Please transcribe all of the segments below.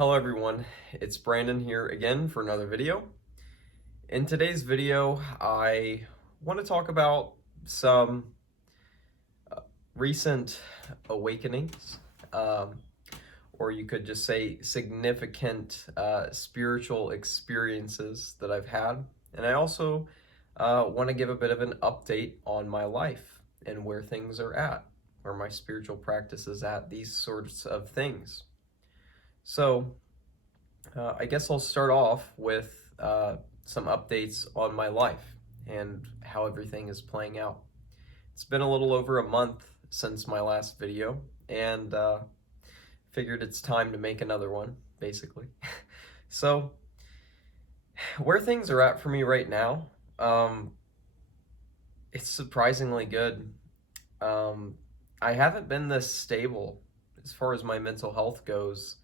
Hello everyone, it's Brandon here again for another video. In today's video, I want to talk about some recent awakenings, or you could just say significant spiritual experiences that I've had. And I also want to give a bit of an update on my life and where things are at, where my spiritual practice is at, these sorts of things. So, I guess I'll start off with some updates on my life and how everything is playing out. It's been a little over a month since my last video, and figured it's time to make another one, basically. So, where things are at for me right now, it's surprisingly good. I haven't been this stable as far as my mental health goes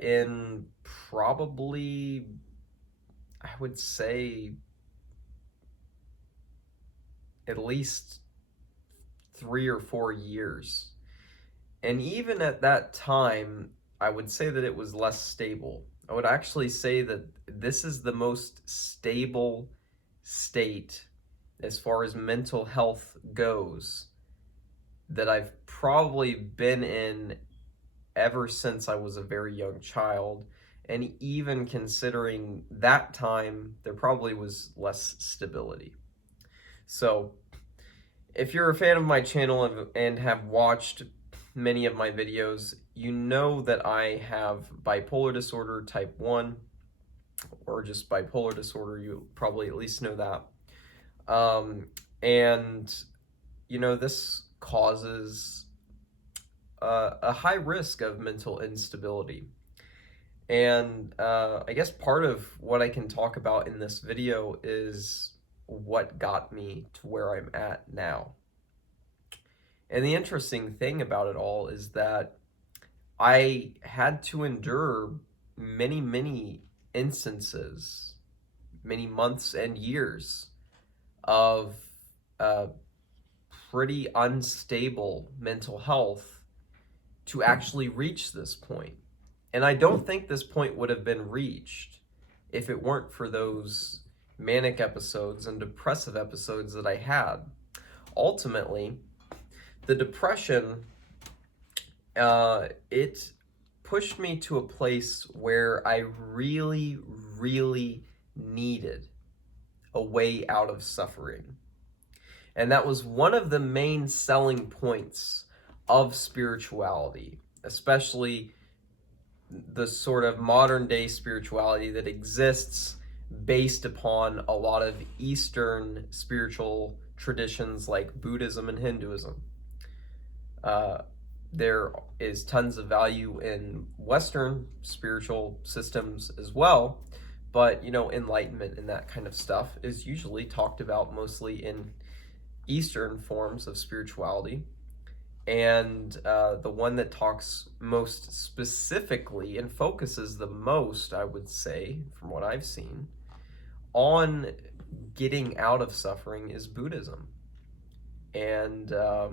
in probably, I would say, at least 3 or 4 years. And even at that time, I would say that it was less stable. I would actually say that this is the most stable state as far as mental health goes that I've probably been in ever since I was a very young child. And even considering that time, there probably was less stability. So if you're a fan of my channel and have watched many of my videos, you know that I have bipolar disorder type 1, or just bipolar disorder. You probably at least know that. And, this causes a high risk of mental instability. And I guess part of what I can talk about in this video is what got me to where I'm at now. And the interesting thing about it all is that I had to endure many instances, many months and years of pretty unstable mental health to actually reach this point. And I don't think this point would have been reached if it weren't for those manic episodes and depressive episodes that I had. Ultimately, the depression, it pushed me to a place where I really needed a way out of suffering. And that was one of the main selling points of spirituality, especially the sort of modern day spirituality that exists based upon a lot of Eastern spiritual traditions like Buddhism and Hinduism. There is tons of value in Western spiritual systems as well, but enlightenment and that kind of stuff is usually talked about mostly in Eastern forms of spirituality. And the one that talks most specifically and focuses the most, I would say, from what I've seen, on getting out of suffering is Buddhism. And I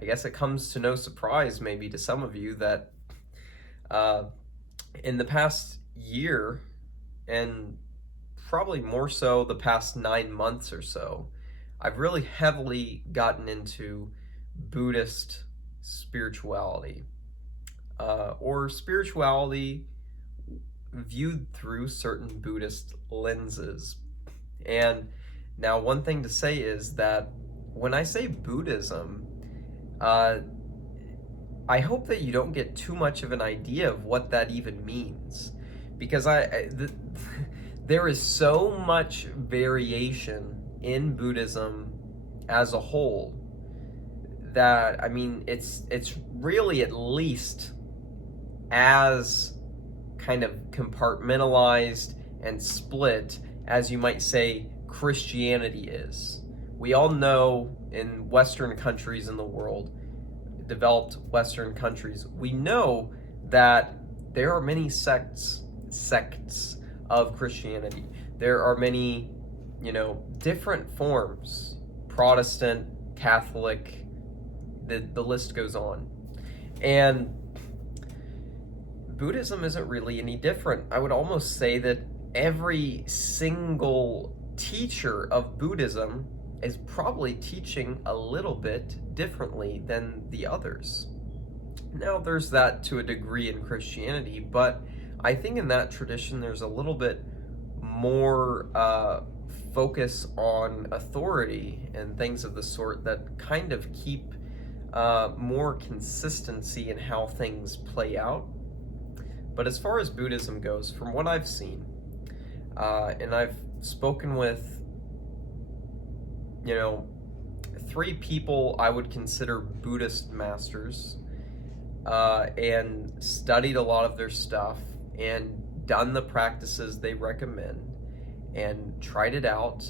guess it comes to no surprise maybe to some of you that in the past year, and probably more so the past 9 months or so, I've really heavily gotten into Buddhist spirituality, or spirituality viewed through certain Buddhist lenses. And now one thing to say is that when I say Buddhism, I hope that you don't get too much of an idea of what that even means, because there is so much variation in Buddhism as a whole that, it's really at least as kind of compartmentalized and split as you might say Christianity is. We all know in Western countries in the world, developed Western countries, we know that there are many sects of Christianity. There are many, different forms, Protestant, Catholic, the list goes on. And Buddhism isn't really any different. I would almost say that every single teacher of Buddhism is probably teaching a little bit differently than the others. Now, there's that to a degree in Christianity, but I think in that tradition there's a little bit more focus on authority and things of the sort that kind of keep more consistency in how things play out. But as far as Buddhism goes, from what I've seen, and I've spoken with, 3 people I would consider Buddhist masters, and studied a lot of their stuff and done the practices they recommend and tried it out.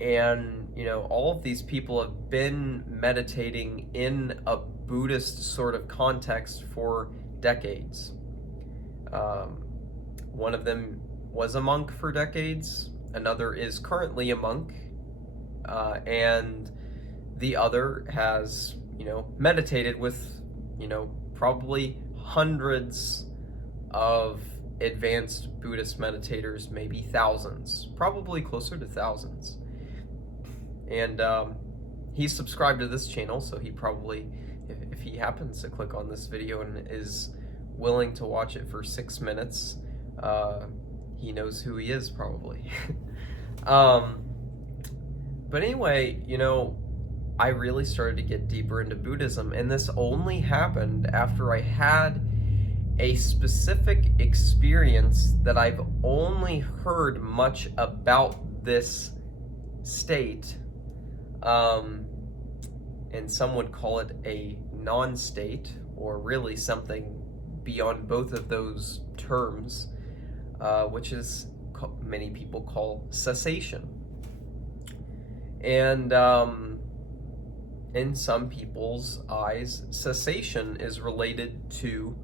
And, all of these people have been meditating in a Buddhist sort of context for decades. One of them was a monk for decades, another is currently a monk, and the other has, meditated with, probably hundreds of advanced Buddhist meditators, maybe thousands, probably closer to thousands. And he's subscribed to this channel, so he probably, if he happens to click on this video and is willing to watch it for 6 minutes, he knows who he is, probably. But anyway, I really started to get deeper into Buddhism, and this only happened after I had a specific experience that I've only heard much about this state, and some would call it a non-state, or really something beyond both of those terms, which is many people call cessation. And in some people's eyes, cessation is related to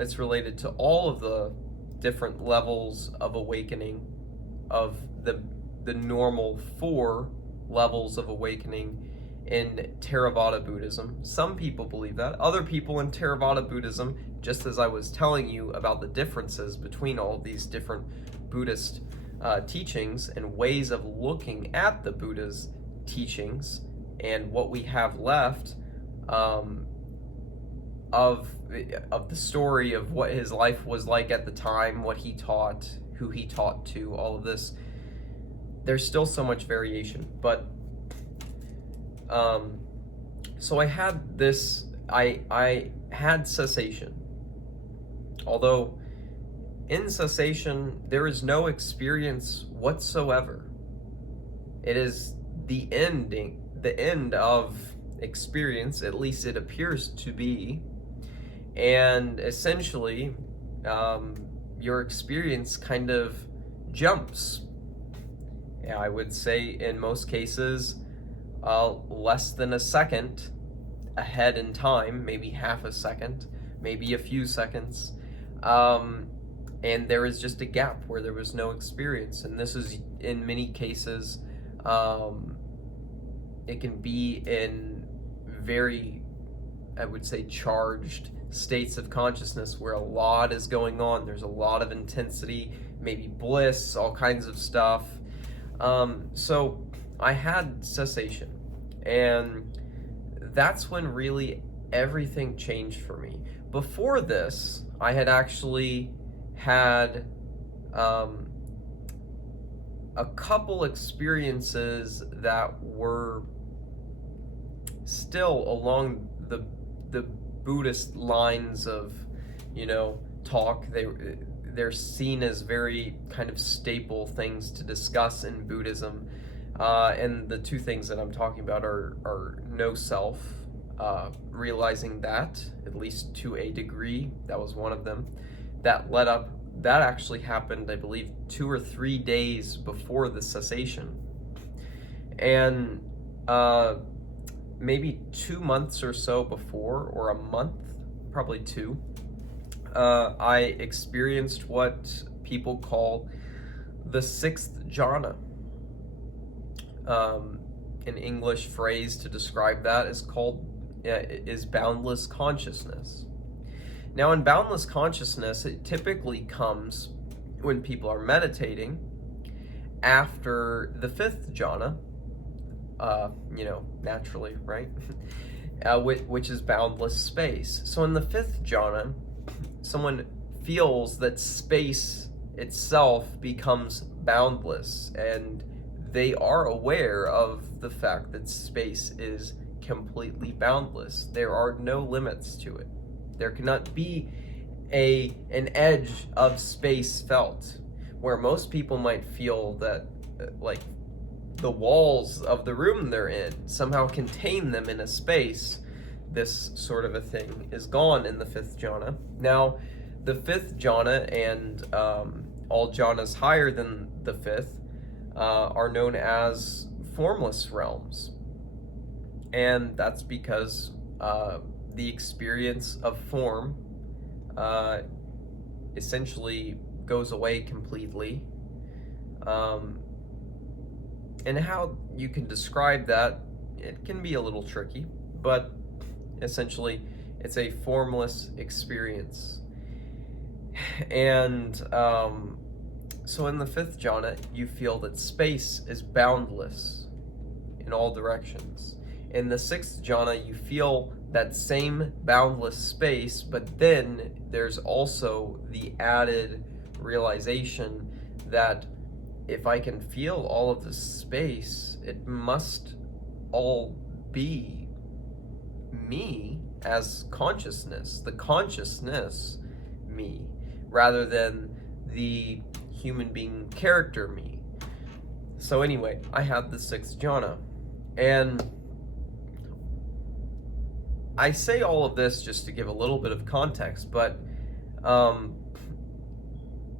it's related to all of the different levels of awakening, of the normal 4 levels of awakening in Theravada Buddhism. Some people believe that. Other people in Theravada Buddhism, just as I was telling you about the differences between all of these different Buddhist teachings and ways of looking at the Buddha's teachings and what we have left of the story of what his life was like at the time, what he taught, who he taught to, all of this. There's still so much variation, but so I had this, I had cessation. Although in cessation, there is no experience whatsoever. It is the end of experience, at least it appears to be. And essentially, your experience kind of jumps. I would say in most cases, less than a second ahead in time, maybe half a second, maybe a few seconds. And there is just a gap where there was no experience. And this is, in many cases, it can be in very, I would say, charged states of consciousness where a lot is going on. There's a lot of intensity, maybe bliss, all kinds of stuff. So I had cessation, and that's when really everything changed for me. Before this, I had actually had a couple experiences that were still along the Buddhist lines of, talk. They're seen as very kind of staple things to discuss in Buddhism. And the 2 things that I'm talking about are no self, realizing that, at least to a degree. That was one of them. That actually happened, I believe, 2 or 3 days before the cessation. And maybe 2 months or so before, or a month, probably 2, I experienced what people call the 6th jhana. An English phrase to describe that is called is boundless consciousness. Now, in boundless consciousness, it typically comes when people are meditating after the fifth jhana, naturally, right? Which is boundless space. So in the fifth jhana, someone feels that space itself becomes boundless, and they are aware of the fact that space is completely boundless. There are no limits to it. There cannot be an edge of space felt, where most people might feel that like the walls of the room they're in somehow contain them in a space. This sort of a thing is gone in the fifth jhana. Now, the fifth jhana and all jhanas higher than the fifth are known as formless realms. And that's because the experience of form essentially goes away completely. And how you can describe that, it can be a little tricky, but essentially it's a formless experience. And so in the fifth jhana, you feel that space is boundless in all directions. In the sixth jhana, you feel that same boundless space, but then there's also the added realization that if I can feel all of this space, it must all be me as consciousness, the consciousness me, rather than the human being character me. So anyway, I had the sixth jhana, and I say all of this just to give a little bit of context, but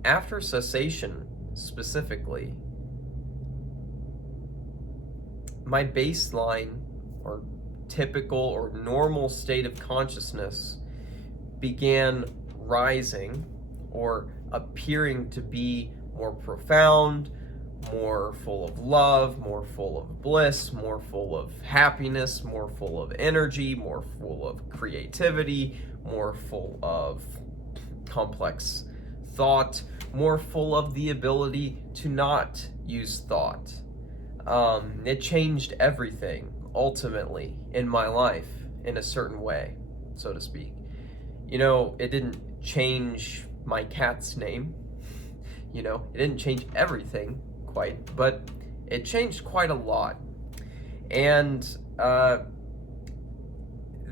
after cessation specifically, my baseline or typical or normal state of consciousness began rising or appearing to be more profound, more full of love, more full of bliss, more full of happiness, more full of energy, more full of creativity, more full of complex thought, more full of the ability to not use thought. It changed everything, ultimately, in my life, in a certain way, so to speak. It didn't change my cat's name. It didn't change everything, quite, but it changed quite a lot. And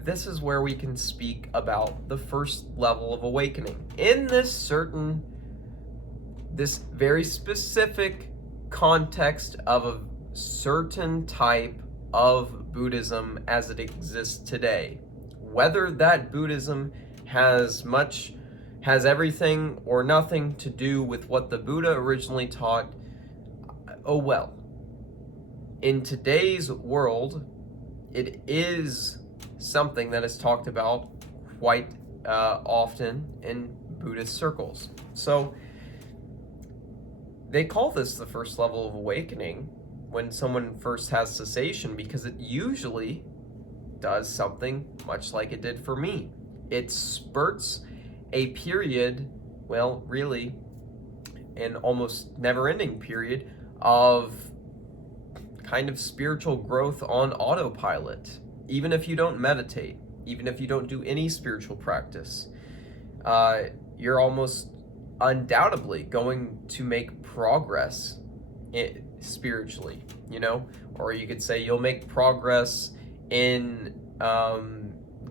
this is where we can speak about the first level of awakening. In this very specific context of a certain type of Buddhism as it exists today. Whether that Buddhism has everything or nothing to do with what the Buddha originally taught, oh well. In today's world, it is something that is talked about quite often in Buddhist circles. So they call this the first level of awakening when someone first has cessation, because it usually does something much like it did for me. It spurts a period, well, really, an almost never-ending period of kind of spiritual growth on autopilot. Even if you don't meditate, even if you don't do any spiritual practice, you're almost undoubtedly going to make progress spiritually, or you could say you'll make progress in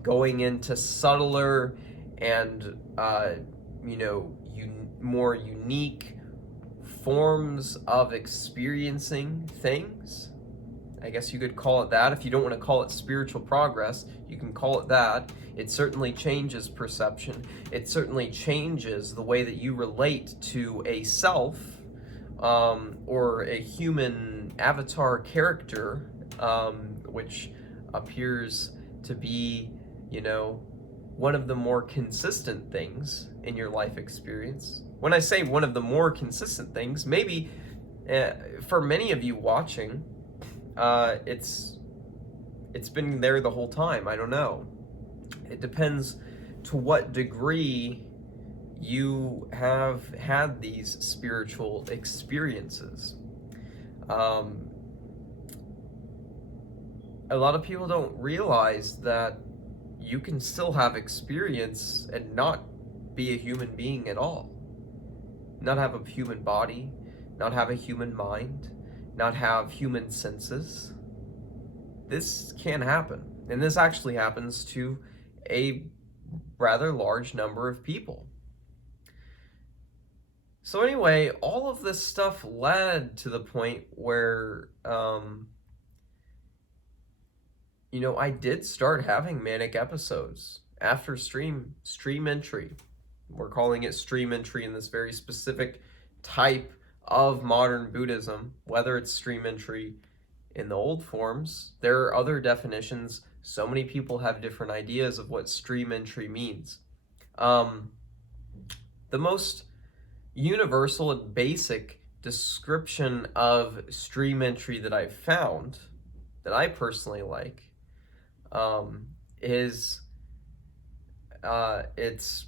going into subtler and more unique forms of experiencing things. I guess you could call it that. If you don't want to call it spiritual progress, you can call it that. It certainly changes perception. It certainly changes the way that you relate to a self or a human avatar character, which appears to be, one of the more consistent things in your life experience. When I say one of the more consistent things, maybe for many of you watching, it's it's been there the whole time. I don't know. It depends to what degree you have had these spiritual experiences. Um, a lot of people don't realize that you can still have experience and not be a human being at all. Not have a human body, not have a human mind, not have human senses. This can happen. And this actually happens to a rather large number of people. So anyway, all of this stuff led to the point where, I did start having manic episodes after stream entry. We're calling it stream entry in this very specific type of modern Buddhism, whether it's stream entry in the old forms. There are other definitions. So many people have different ideas of what stream entry means. The most universal and basic description of stream entry that I've found, that I personally like, is it's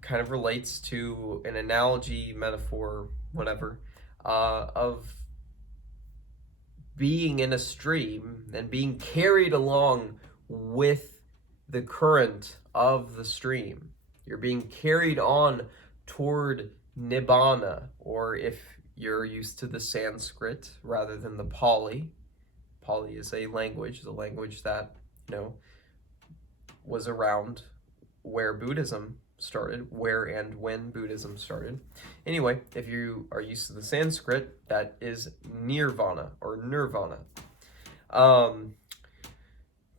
kind of relates to an analogy, metaphor, whatever, of being in a stream and being carried along with the current of the stream. You're being carried on toward nibbana, or if you're used to the Sanskrit rather than the Pali. Pali is a language that, was around where Buddhism started, where and when Buddhism started. Anyway, if you are used to the Sanskrit, that is nirvana or nirvana.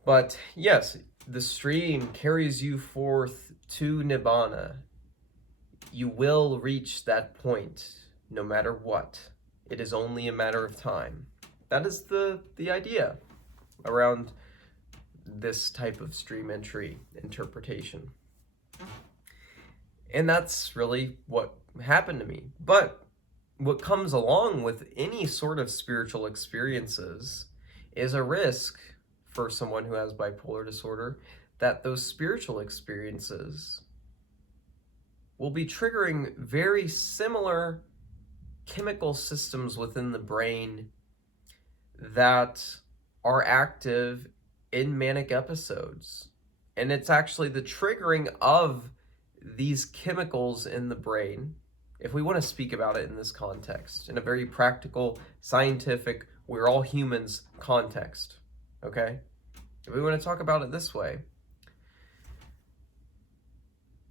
But yes, the stream carries you forth to nibbana. You will reach that point no matter what. It is only a matter of time. That is the idea around this type of stream entry interpretation. And that's really what happened to me. But what comes along with any sort of spiritual experiences is a risk for someone who has bipolar disorder that those spiritual experiences will be triggering very similar chemical systems within the brain that are active in manic episodes. And it's actually the triggering of these chemicals in the brain, if we want to speak about it in this context, in a very practical, scientific, we're all humans context, okay? If we want to talk about it this way,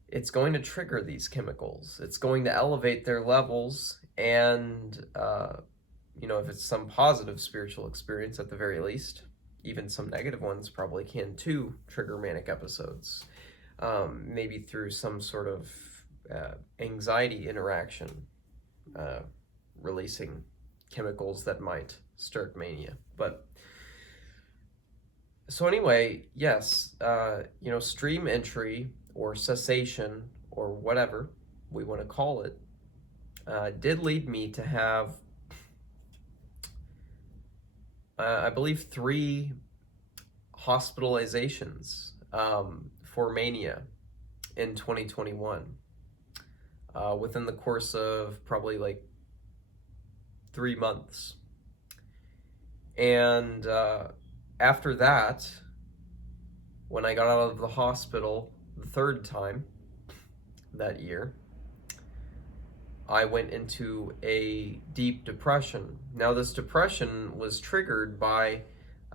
it's going to trigger these chemicals. It's going to elevate their levels, and if it's some positive spiritual experience at the very least, even some negative ones probably can too trigger manic episodes. Maybe through some sort of anxiety interaction, releasing chemicals that might start mania. But so anyway, yes, stream entry or cessation or whatever we want to call it, did lead me to have, I believe, 3 hospitalizations for mania in 2021, within the course of probably like 3 months. And after that, when I got out of the hospital the 3rd time that year, I went into a deep depression. Now, this depression was triggered by,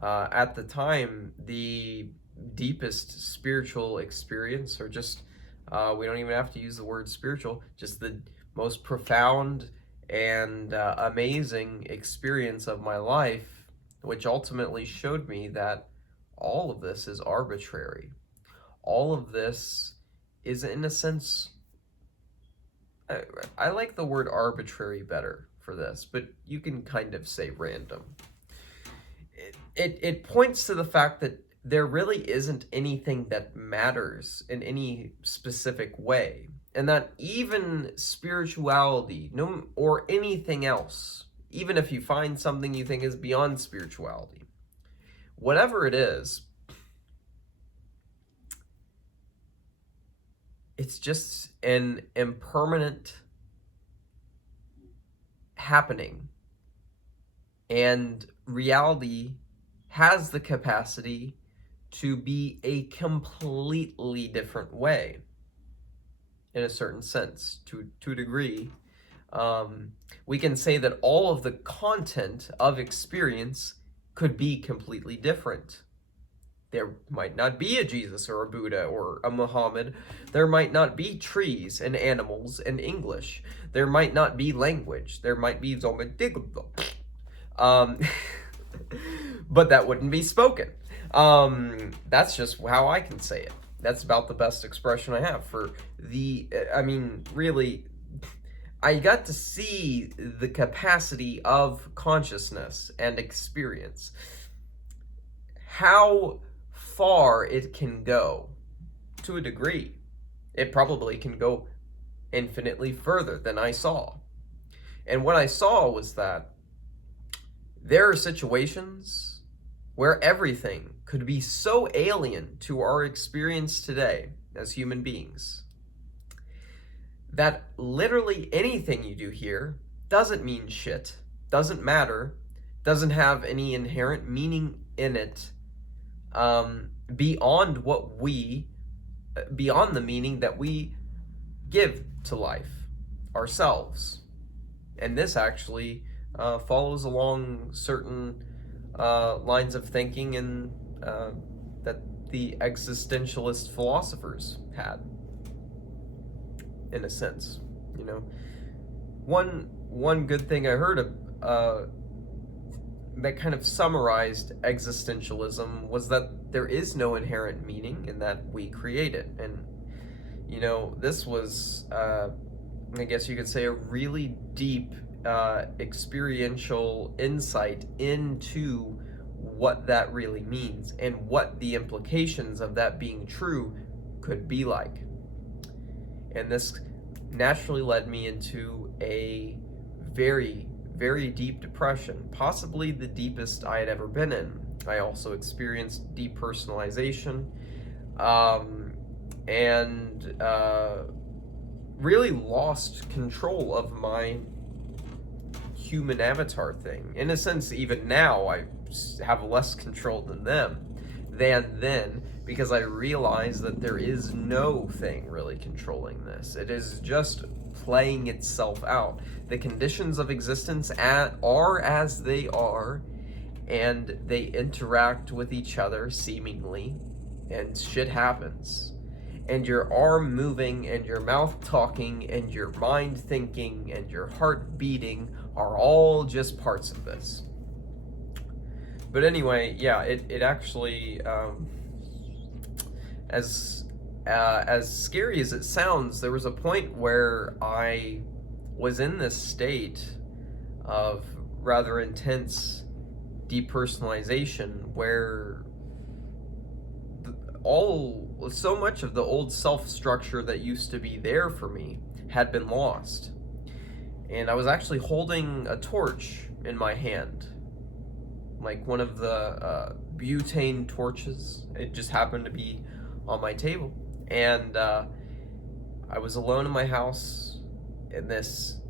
at the time, the deepest spiritual experience, or just, we don't even have to use the word spiritual, just the most profound and amazing experience of my life, which ultimately showed me that all of this is arbitrary. All of this is, in a sense, I like the word arbitrary better for this, but you can kind of say random. It points to the fact that there really isn't anything that matters in any specific way, and that even spirituality, or anything else, even if you find something you think is beyond spirituality, whatever it is, it's just an impermanent happening. And reality has the capacity to be a completely different way, in a certain sense, to a degree. We can say that all of the content of experience could be completely different. There might not be a Jesus or a Buddha or a Muhammad. There might not be trees and animals and English. There might not be language. There might be um, but that wouldn't be spoken. That's just how I can say it. That's about the best expression I have for the, I mean, really, I got to see the capacity of consciousness and experience. How far it can go, to a degree. It probably can go infinitely further than I saw. And what I saw was that there are situations where everything could be so alien to our experience today as human beings that literally anything you do here doesn't mean shit, doesn't matter, doesn't have any inherent meaning in it, beyond the meaning that we give to life ourselves. And this actually follows along certain lines of thinking and that the existentialist philosophers had, in a sense. You know, one good thing I heard of that kind of summarized existentialism was that there is no inherent meaning and that we create it. And you know, this was I guess you could say a really deep experiential insight into what that really means and what the implications of that being true could be like. And this naturally led me into a very, very deep depression, possibly the deepest I had ever been in. I also experienced depersonalization, and really lost control of my human avatar thing. In a sense, even now, I have less control than then, because I realize that there is no thing really controlling this. It is just playing itself out. The conditions of existence are as they are, and they interact with each other seemingly, and shit happens. And your arm moving, and your mouth talking, and your mind thinking, and your heart beating are all just parts of this. But anyway, yeah, it actually, as scary as it sounds, there was a point where I was in this state of rather intense depersonalization where so much of the old self structure that used to be there for me had been lost. And I was actually holding a torch in my hand, like one of the butane torches. It just happened to be on my table. And I was alone in my house in this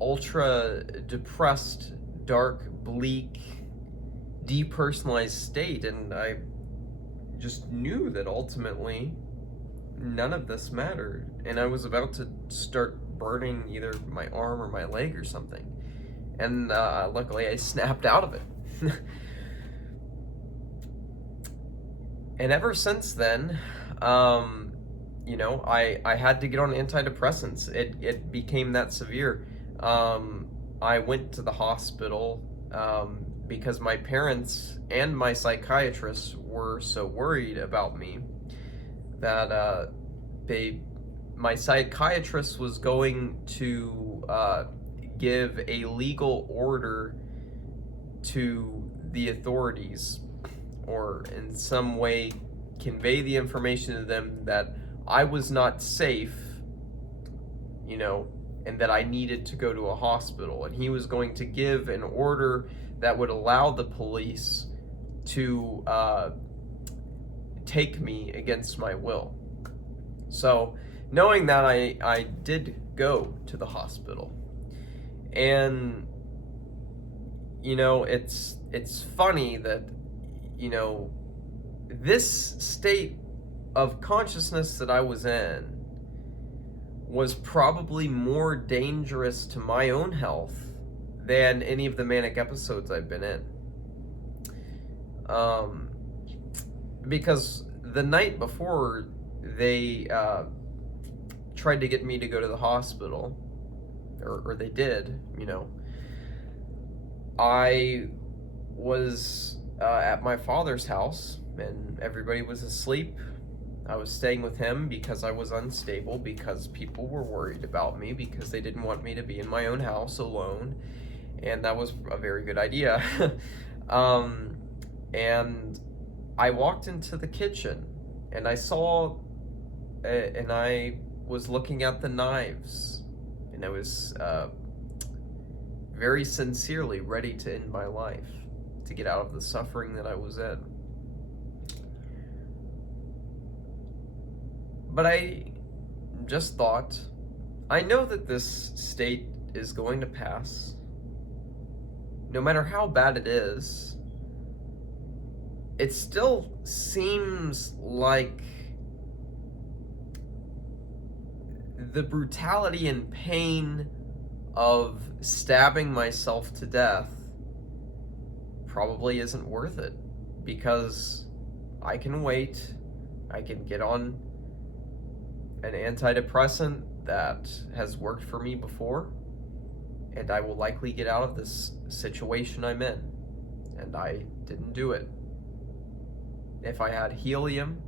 ultra depressed, dark, bleak, depersonalized state. And I just knew that ultimately none of this mattered. And I was about to start burning either my arm or my leg or something. And luckily I snapped out of it. And ever since then, you know, I had to get on antidepressants. It became that severe. I went to the hospital because my parents and my psychiatrist were so worried about me that my psychiatrist was going to give a legal order to the authorities, or in some way convey the information to them that I was not safe, you know, and that I needed to go to a hospital. And he was going to give an order that would allow the police to take me against my will. So knowing that, I did go to the hospital. And it's funny that this state of consciousness that I was in was probably more dangerous to my own health than any of the manic episodes I've been in. Because the night before they tried to get me to go to the hospital, or they did, I was at my father's house and everybody was asleep. I was staying with him because I was unstable, because people were worried about me, because they didn't want me to be in my own house alone, and that was a very good idea. And I walked into the kitchen and I saw, and I was looking at the knives, and I was very sincerely ready to end my life, to get out of the suffering that I was in. But I just thought, I know that this state is going to pass. No matter how bad it is, it still seems like the brutality and pain of stabbing myself to death probably isn't worth it, because I can wait, I can get on an antidepressant that has worked for me before, and I will likely get out of this situation I'm in. And I didn't do it. If I had helium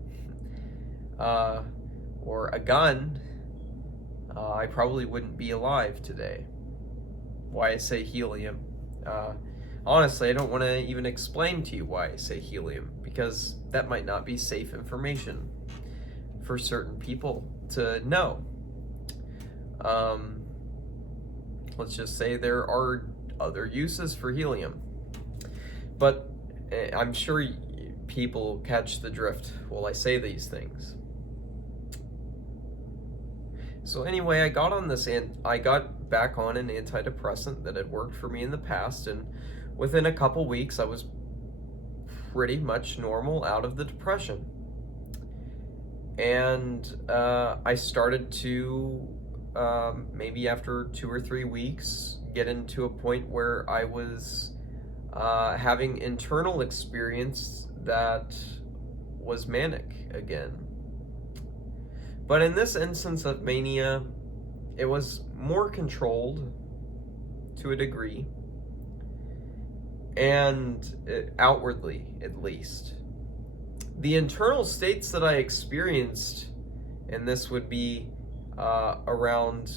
or a gun, I probably wouldn't be alive today. Why I say helium? Honestly, I don't want to even explain to you why I say helium, because that might not be safe information for certain people to know. Let's just say there are other uses for helium, but I'm sure people catch the drift while I say these things. So anyway, I got back on an antidepressant that had worked for me in the past, and within a couple weeks I was pretty much normal, out of the depression. And I started to, maybe after 2 or 3 weeks, get into a point where I was having internal experience that was manic again. But in this instance of mania, it was more controlled to a degree, and outwardly at least. The internal states that I experienced, and this would be around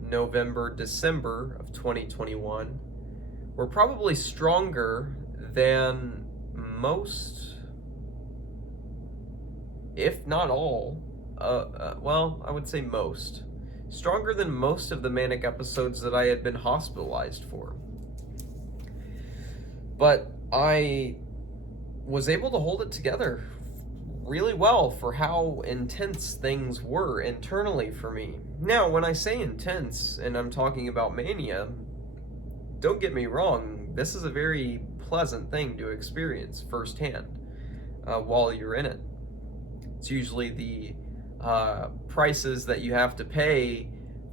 November, December of 2021, were probably stronger than most, if not all, well, I would say most, stronger than most of the manic episodes that I had been hospitalized for. But I was able to hold it together really well for how intense things were internally for me. Now, when I say intense, and I'm talking about mania, don't get me wrong, this is a very pleasant thing to experience firsthand while you're in it. It's usually the prices that you have to pay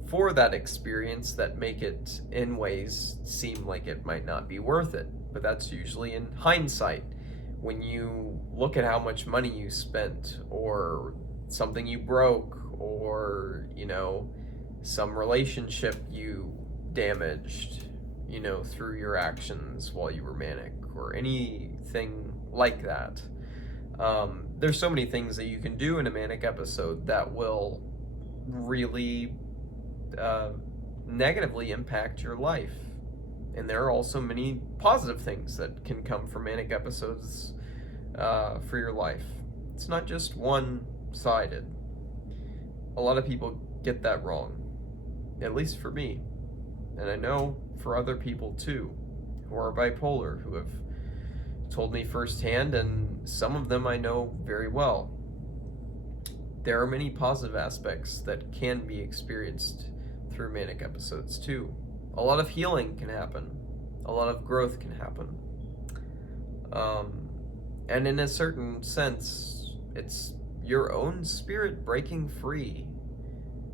for that experience that make it, in ways, seem like it might not be worth it. But that's usually in hindsight, when you look at how much money you spent, or something you broke, or, some relationship you damaged, through your actions while you were manic, or anything like that. There's so many things that you can do in a manic episode that will really negatively impact your life. And there are also many positive things that can come from manic episodes for your life. It's not just one-sided. A lot of people get that wrong, at least for me. And I know for other people too, who are bipolar, who have told me firsthand, and some of them I know very well. There are many positive aspects that can be experienced through manic episodes too. A lot of healing can happen. A lot of growth can happen. And in a certain sense, it's your own spirit breaking free,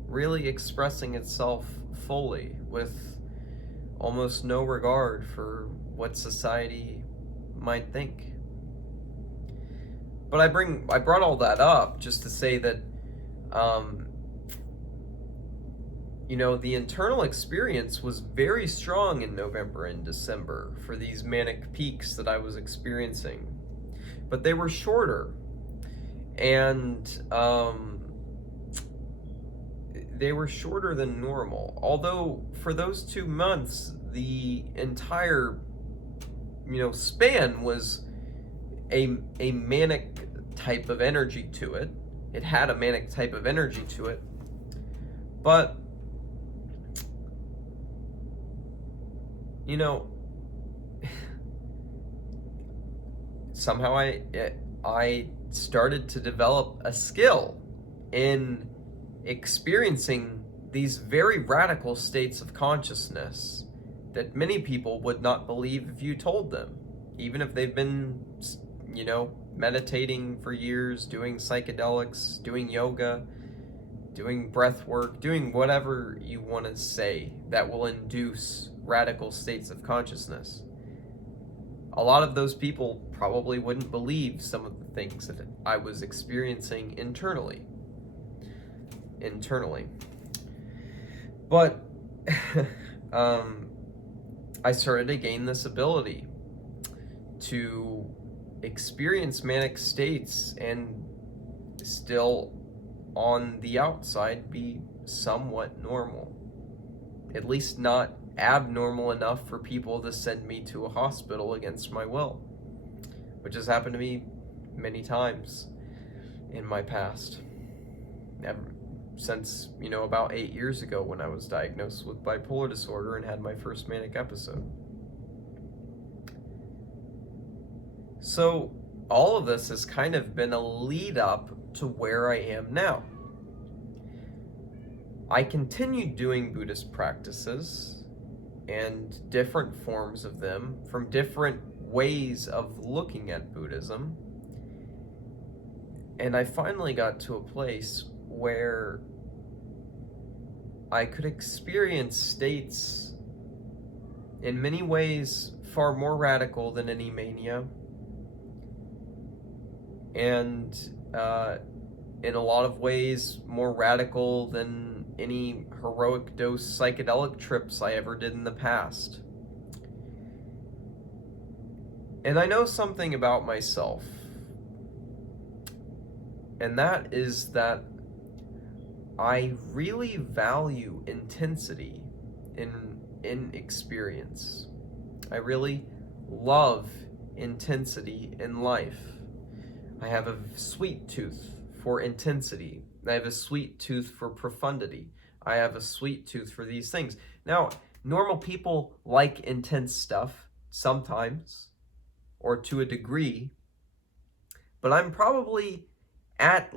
really expressing itself fully with almost no regard for what society might think. But I brought all that up just to say that, the internal experience was very strong in November and December for these manic peaks that I was experiencing. But they were shorter. And they were shorter than normal. Although for those 2 months, the entire, span was a manic type of energy to it. It had a manic type of energy to it. But, somehow I started to develop a skill in experiencing these very radical states of consciousness that many people would not believe if you told them, even if they've been, meditating for years, doing psychedelics, doing yoga, doing breath work, doing whatever you want to say that will induce radical states of consciousness. A lot of those people probably wouldn't believe some of the things that I was experiencing internally. But I started to gain this ability to experience manic states and still on the outside be somewhat normal. At least not abnormal enough for people to send me to a hospital against my will, which has happened to me many times in my past. Since, about 8 years ago when I was diagnosed with bipolar disorder and had my first manic episode. So all of this has kind of been a lead up to where I am now. I continued doing Buddhist practices and different forms of them from different ways of looking at Buddhism. And I finally got to a place where I could experience states in many ways far more radical than any mania, and in a lot of ways more radical than any heroic dose psychedelic trips I ever did in the past. And I know something about myself, and that is that I really value intensity in experience. I really love intensity in life. I have a sweet tooth for intensity. I have a sweet tooth for profundity. I have a sweet tooth for these things. Now, normal people like intense stuff sometimes, or to a degree, but I'm probably at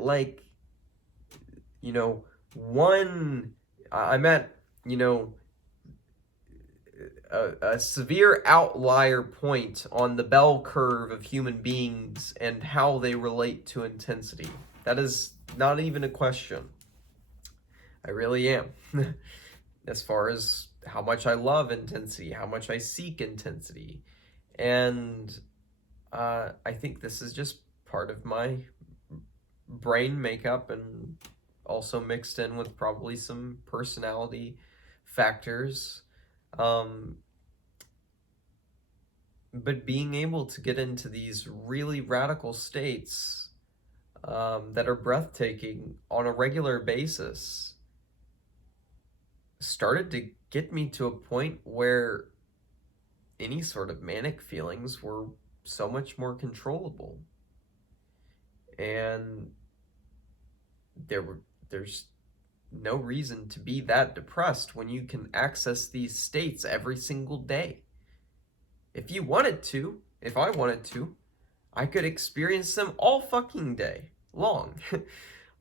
I'm at, a severe outlier point on the bell curve of human beings and how they relate to intensity. That is not even a question. I really am. As far as how much I love intensity, how much I seek intensity. And I think this is just part of my brain makeup, and also mixed in with probably some personality factors. But being able to get into these really radical states that are breathtaking on a regular basis started to get me to a point where any sort of manic feelings were so much more controllable. And there's no reason to be that depressed when you can access these states every single day. If you wanted to, if I wanted to, I could experience them all fucking day long.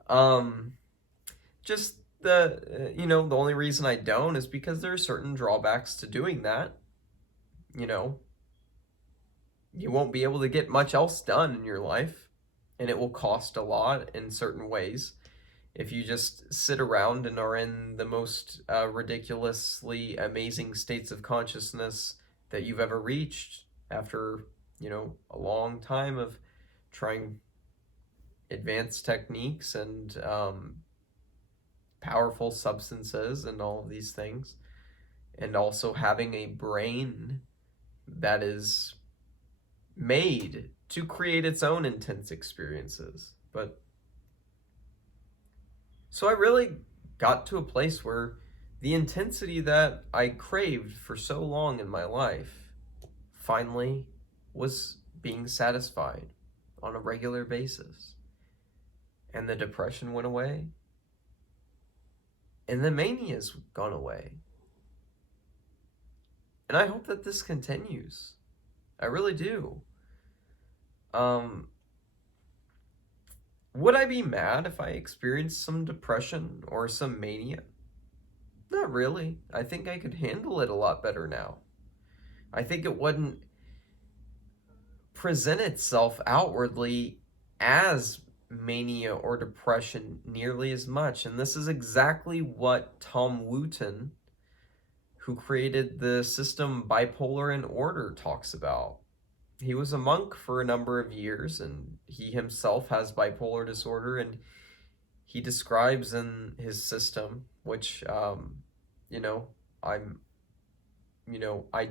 um, just the only reason I don't is because there are certain drawbacks to doing that. You know, you won't be able to get much else done in your life, and it will cost a lot in certain ways. If you just sit around and are in the most ridiculously amazing states of consciousness that you've ever reached after, a long time of trying advanced techniques and powerful substances and all of these things, and also having a brain that is made to create its own intense experiences. But so I really got to a place where the intensity that I craved for so long in my life finally was being satisfied on a regular basis. And the depression went away. And the mania's gone away. And I hope that this continues. I really do. Would I be mad if I experienced some depression or some mania? Not really. I think I could handle it a lot better now. I think it wouldn't present itself outwardly as mania or depression nearly as much. And this is exactly what Tom Wooten, who created the system Bipolar Disorder, talks about. He was a monk for a number of years, and he himself has bipolar disorder, and he describes in his system, which, I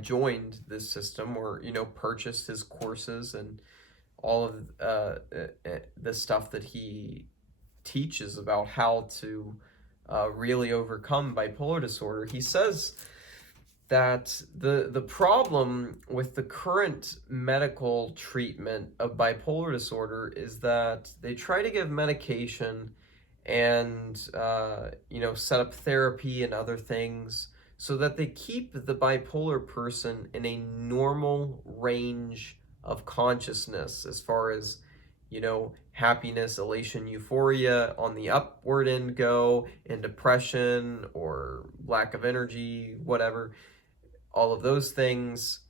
joined this system, or, purchased his courses and all of the stuff that he teaches about how to really overcome bipolar disorder. He says that the problem with the current medical treatment of bipolar disorder is that they try to give medication and set up therapy and other things so that they keep the bipolar person in a normal range of consciousness as far as happiness, elation, euphoria on the upward end go, and depression or lack of energy, whatever, all of those things.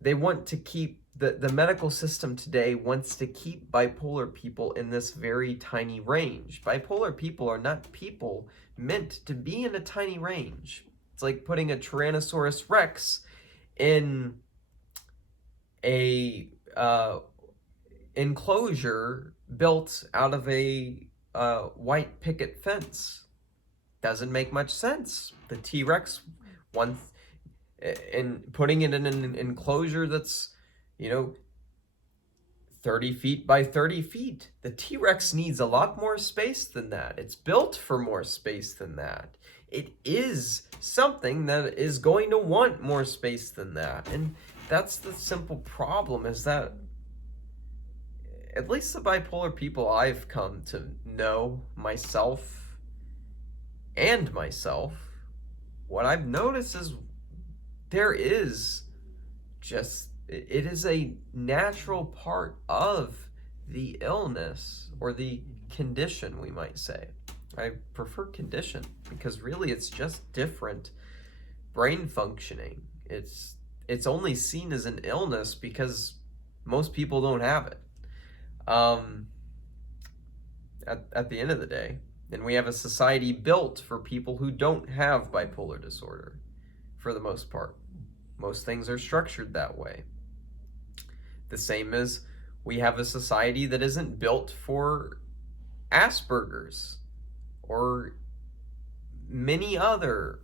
They want to keep the medical system today wants to keep bipolar people in this very tiny range. Bipolar people are not people meant to be in a tiny range. It's like putting a Tyrannosaurus Rex in a enclosure built out of a white picket fence. Doesn't make much sense. The T-Rex, and putting it in an enclosure that's 30 feet by 30 feet. The T-Rex needs a lot more space than that. It's built for more space than that. It is something that is going to want more space than that. And that's the simple problem, is that at least the bipolar people I've come to know myself, what I've noticed is there is it is a natural part of the illness, or the condition, we might say. I prefer condition because really it's just different brain functioning. It's only seen as an illness because most people don't have it. At the end of the day, and we have a society built for people who don't have bipolar disorder, for the most part. Most things are structured that way. The same as we have a society that isn't built for Asperger's, or many other,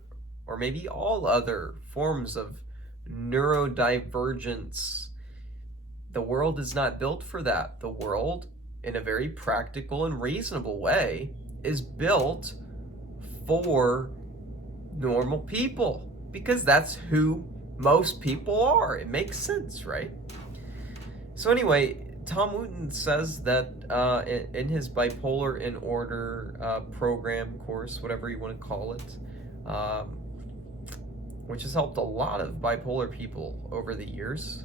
or maybe all other forms of neurodivergence. The world is not built for that. The world, in a very practical and reasonable way, is built for normal people, because that's who most people are. It makes sense, right? So anyway, Tom Wooten says that in his Bipolar Disorder program, course, whatever you want to call it, which has helped a lot of bipolar people over the years,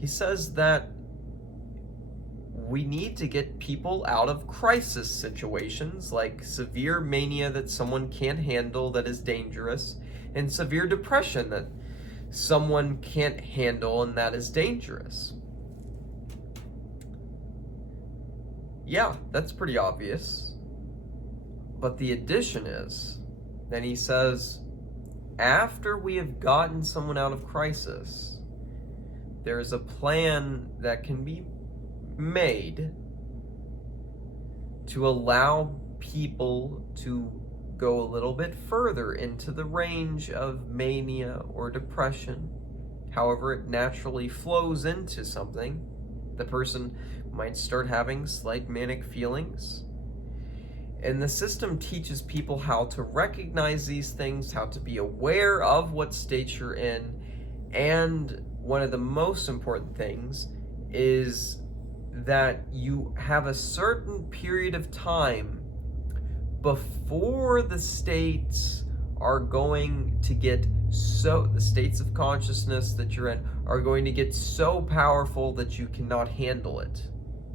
he says that we need to get people out of crisis situations like severe mania that someone can't handle that is dangerous, and severe depression that someone can't handle and that is dangerous. Yeah, that's pretty obvious. But the addition is, then he says, after we have gotten someone out of crisis, there is a plan that can be made to allow people to go a little bit further into the range of mania or depression. However, it naturally flows into something. The person might start having slight manic feelings. And the system teaches people how to recognize these things, how to be aware of what state you're in. And one of the most important things is that you have a certain period of time before the states are going to get the states of consciousness that you're in are going to get so powerful that you cannot handle it,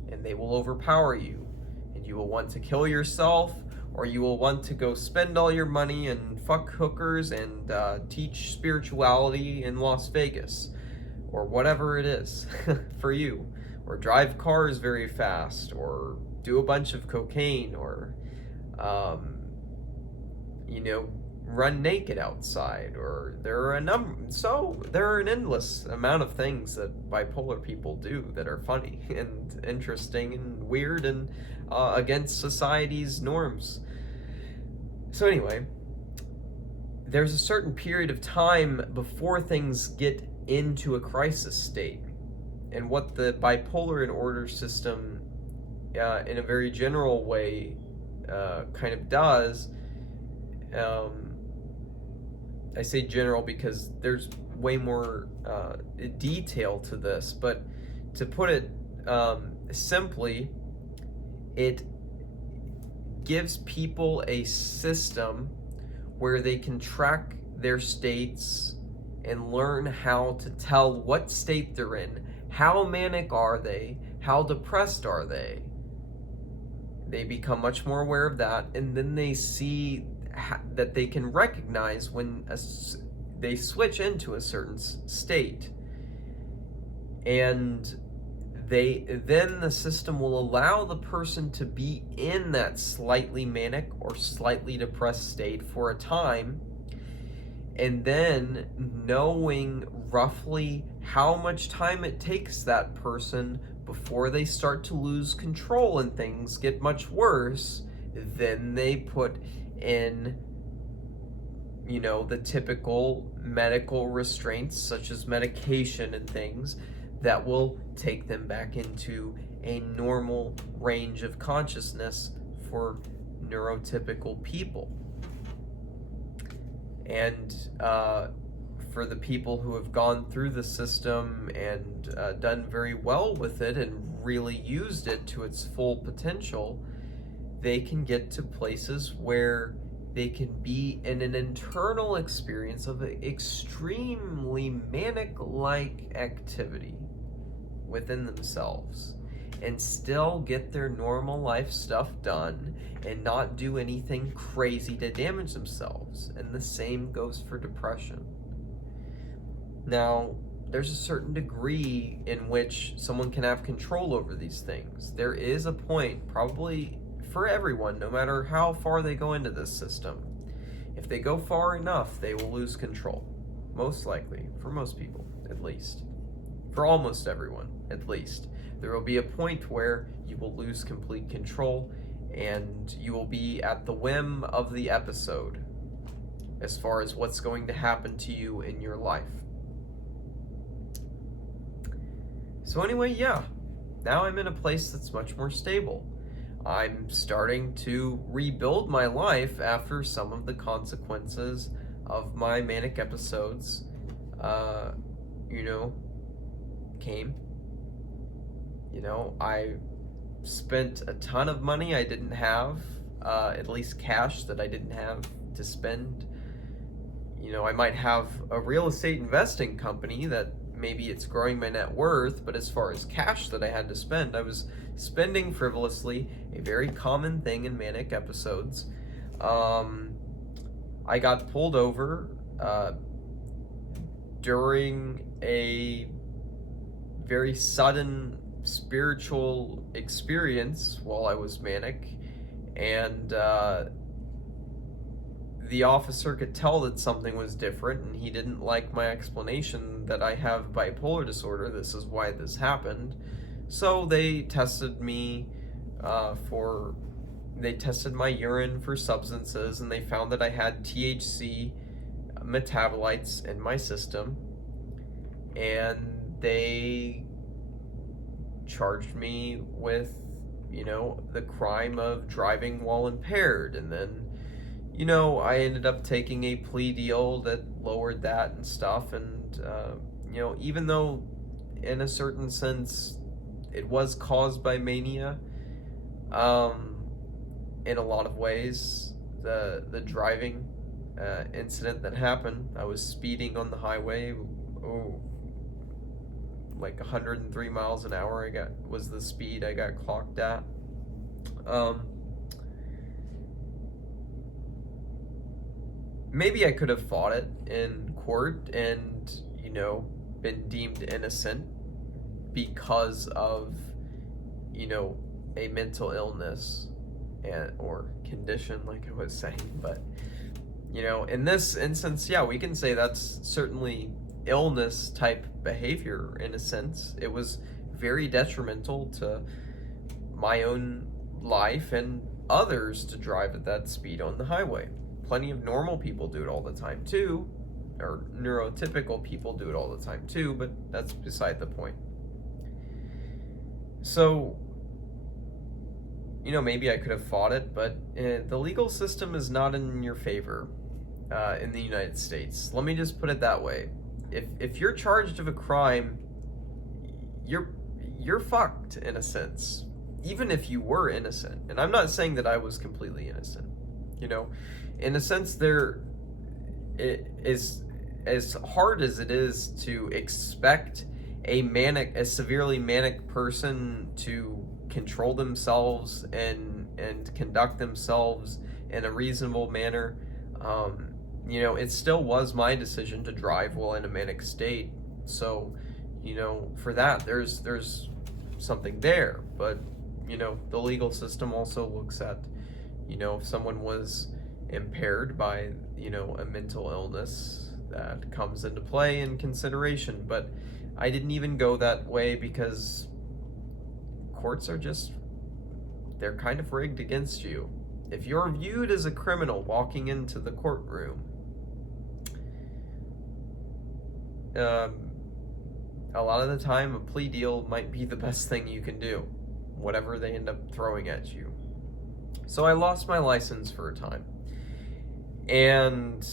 and they will overpower you, and you will want to kill yourself, or you will want to go spend all your money and fuck hookers and teach spirituality in Las Vegas, or whatever it is for you, or drive cars very fast, or do a bunch of cocaine, or run naked outside, or there are an endless amount of things that bipolar people do that are funny and interesting and weird and against society's norms. So anyway, there's a certain period of time before things get into a crisis state. And what the bipolar and order system, in a very general way, kind of does, I say general because there's way more detail to this, but to put it simply, it gives people a system where they can track their states and learn how to tell what state they're in, how manic are they, how depressed are they. They become much more aware of that, and then they see that they can recognize when they switch into a certain state, and then the system will allow the person to be in that slightly manic or slightly depressed state for a time, and then knowing roughly how much time it takes that person before they start to lose control and things get much worse, then they put in, the typical medical restraints such as medication and things that will take them back into a normal range of consciousness for neurotypical people. And for the people who have gone through the system and done very well with it and really used it to its full potential, they can get to places where they can be in an internal experience of extremely manic-like activity within themselves and still get their normal life stuff done and not do anything crazy to damage themselves. And the same goes for depression. Now, there's a certain degree in which someone can have control over these things. There is a point, probably for everyone, no matter how far they go into this system. If they go far enough, they will lose control. Most likely, for most people, at least. For almost everyone, at least. There will be a point where you will lose complete control and you will be at the whim of the episode as far as what's going to happen to you in your life. So anyway, yeah, now I'm in a place that's much more stable. I'm starting to rebuild my life after some of the consequences of my manic episodes, came. I spent a ton of money I didn't have, at least cash that I didn't have to spend. I might have a real estate investing company that maybe it's growing my net worth, but as far as cash that I had to spend, I was spending frivolously, a very common thing in manic episodes. I got pulled over during a very sudden spiritual experience while I was manic, and the officer could tell that something was different, and he didn't like my explanation that I have bipolar disorder. This is why this happened. So they tested me they tested my urine for substances, and they found that I had THC metabolites in my system, and they charged me with, the crime of driving while impaired. And then, I ended up taking a plea deal that lowered that and stuff. And, even though in a certain sense it was caused by mania, in a lot of ways, the driving incident that happened, I was speeding on the highway, like 103 miles an hour was the speed I got clocked at. Maybe I could have fought it in court and, been deemed innocent because of, a mental illness or condition, like I was saying. But, in this instance, yeah, we can say that's certainly illness type behavior in a sense. It was very detrimental to my own life and others to drive at that speed on the highway. Plenty of normal people do it all the time too, or neurotypical people do it all the time too, but that's beside the point. So, maybe I could have fought it, but the legal system is not in your favor in the United States. Let me just put it that way. If you're charged of a crime, you're fucked in a sense, even if you were innocent. And I'm not saying that I was completely innocent. In a sense, it is as hard as it is to expect a severely manic person to control themselves and conduct themselves in a reasonable manner. It still was my decision to drive while in a manic state. So, for that, there's something there. But, the legal system also looks at, if someone was impaired by, a mental illness, that comes into play in consideration. But I didn't even go that way because courts are they're kind of rigged against you. If you're viewed as a criminal walking into the courtroom, a lot of the time a plea deal might be the best thing you can do, whatever they end up throwing at you. So I lost my license for a time. And,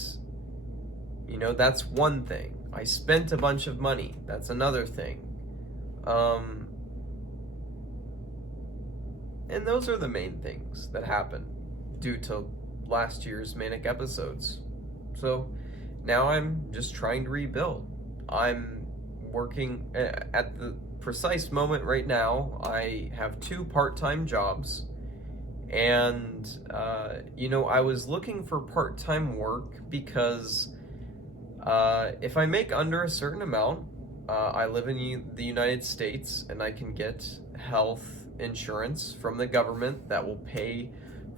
that's one thing. I spent a bunch of money. That's another thing. And those are the main things that happened due to last year's manic episodes. So now I'm just trying to rebuild. I'm working at the precise moment right now. I have 2 part-time jobs, and I was looking for part-time work because if I make under a certain amount, I live in the United States, and I can get health insurance from the government that will pay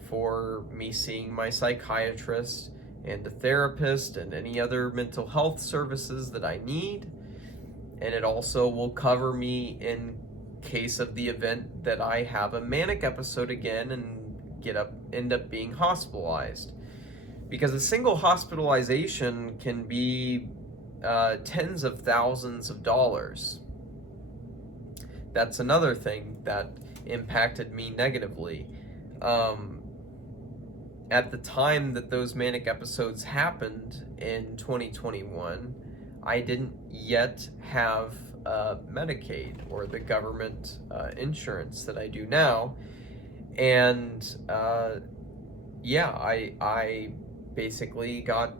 for me seeing my psychiatrist and a therapist and any other mental health services that I need. And it also will cover me in case of the event that I have a manic episode again and end up being hospitalized. Because a single hospitalization can be tens of thousands of dollars. That's another thing that impacted me negatively. At the time that those manic episodes happened in 2021, I didn't yet have Medicaid or the government insurance that I do now. And I basically got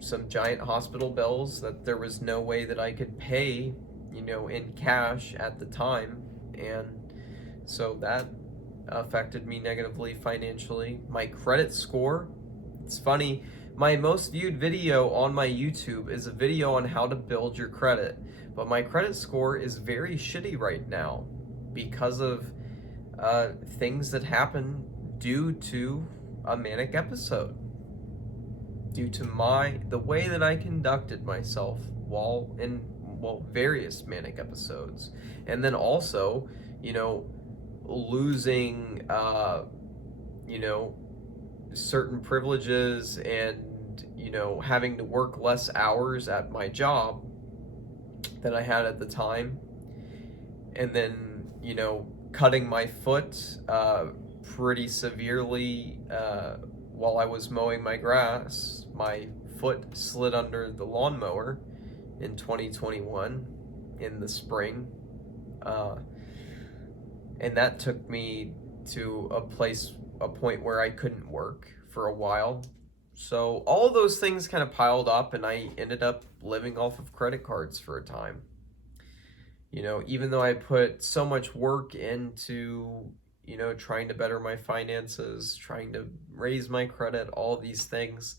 some giant hospital bills that there was no way that I could pay, in cash at the time. And so that affected me negatively financially. My credit score, it's funny, my most viewed video on my YouTube is a video on how to build your credit, but my credit score is very shitty right now because of things that happen due to a manic episode, due to the way that I conducted myself while in various manic episodes, and then also, losing certain privileges, and having to work less hours at my job than I had at the time, and then cutting my foot pretty severely while I was mowing my grass. My foot slid under the lawnmower in 2021 in the spring, and that took me to a point where I couldn't work for a while. So all those things kind of piled up, and I ended up living off of credit cards for a time. Even though I put so much work into, trying to better my finances, trying to raise my credit, all of these things,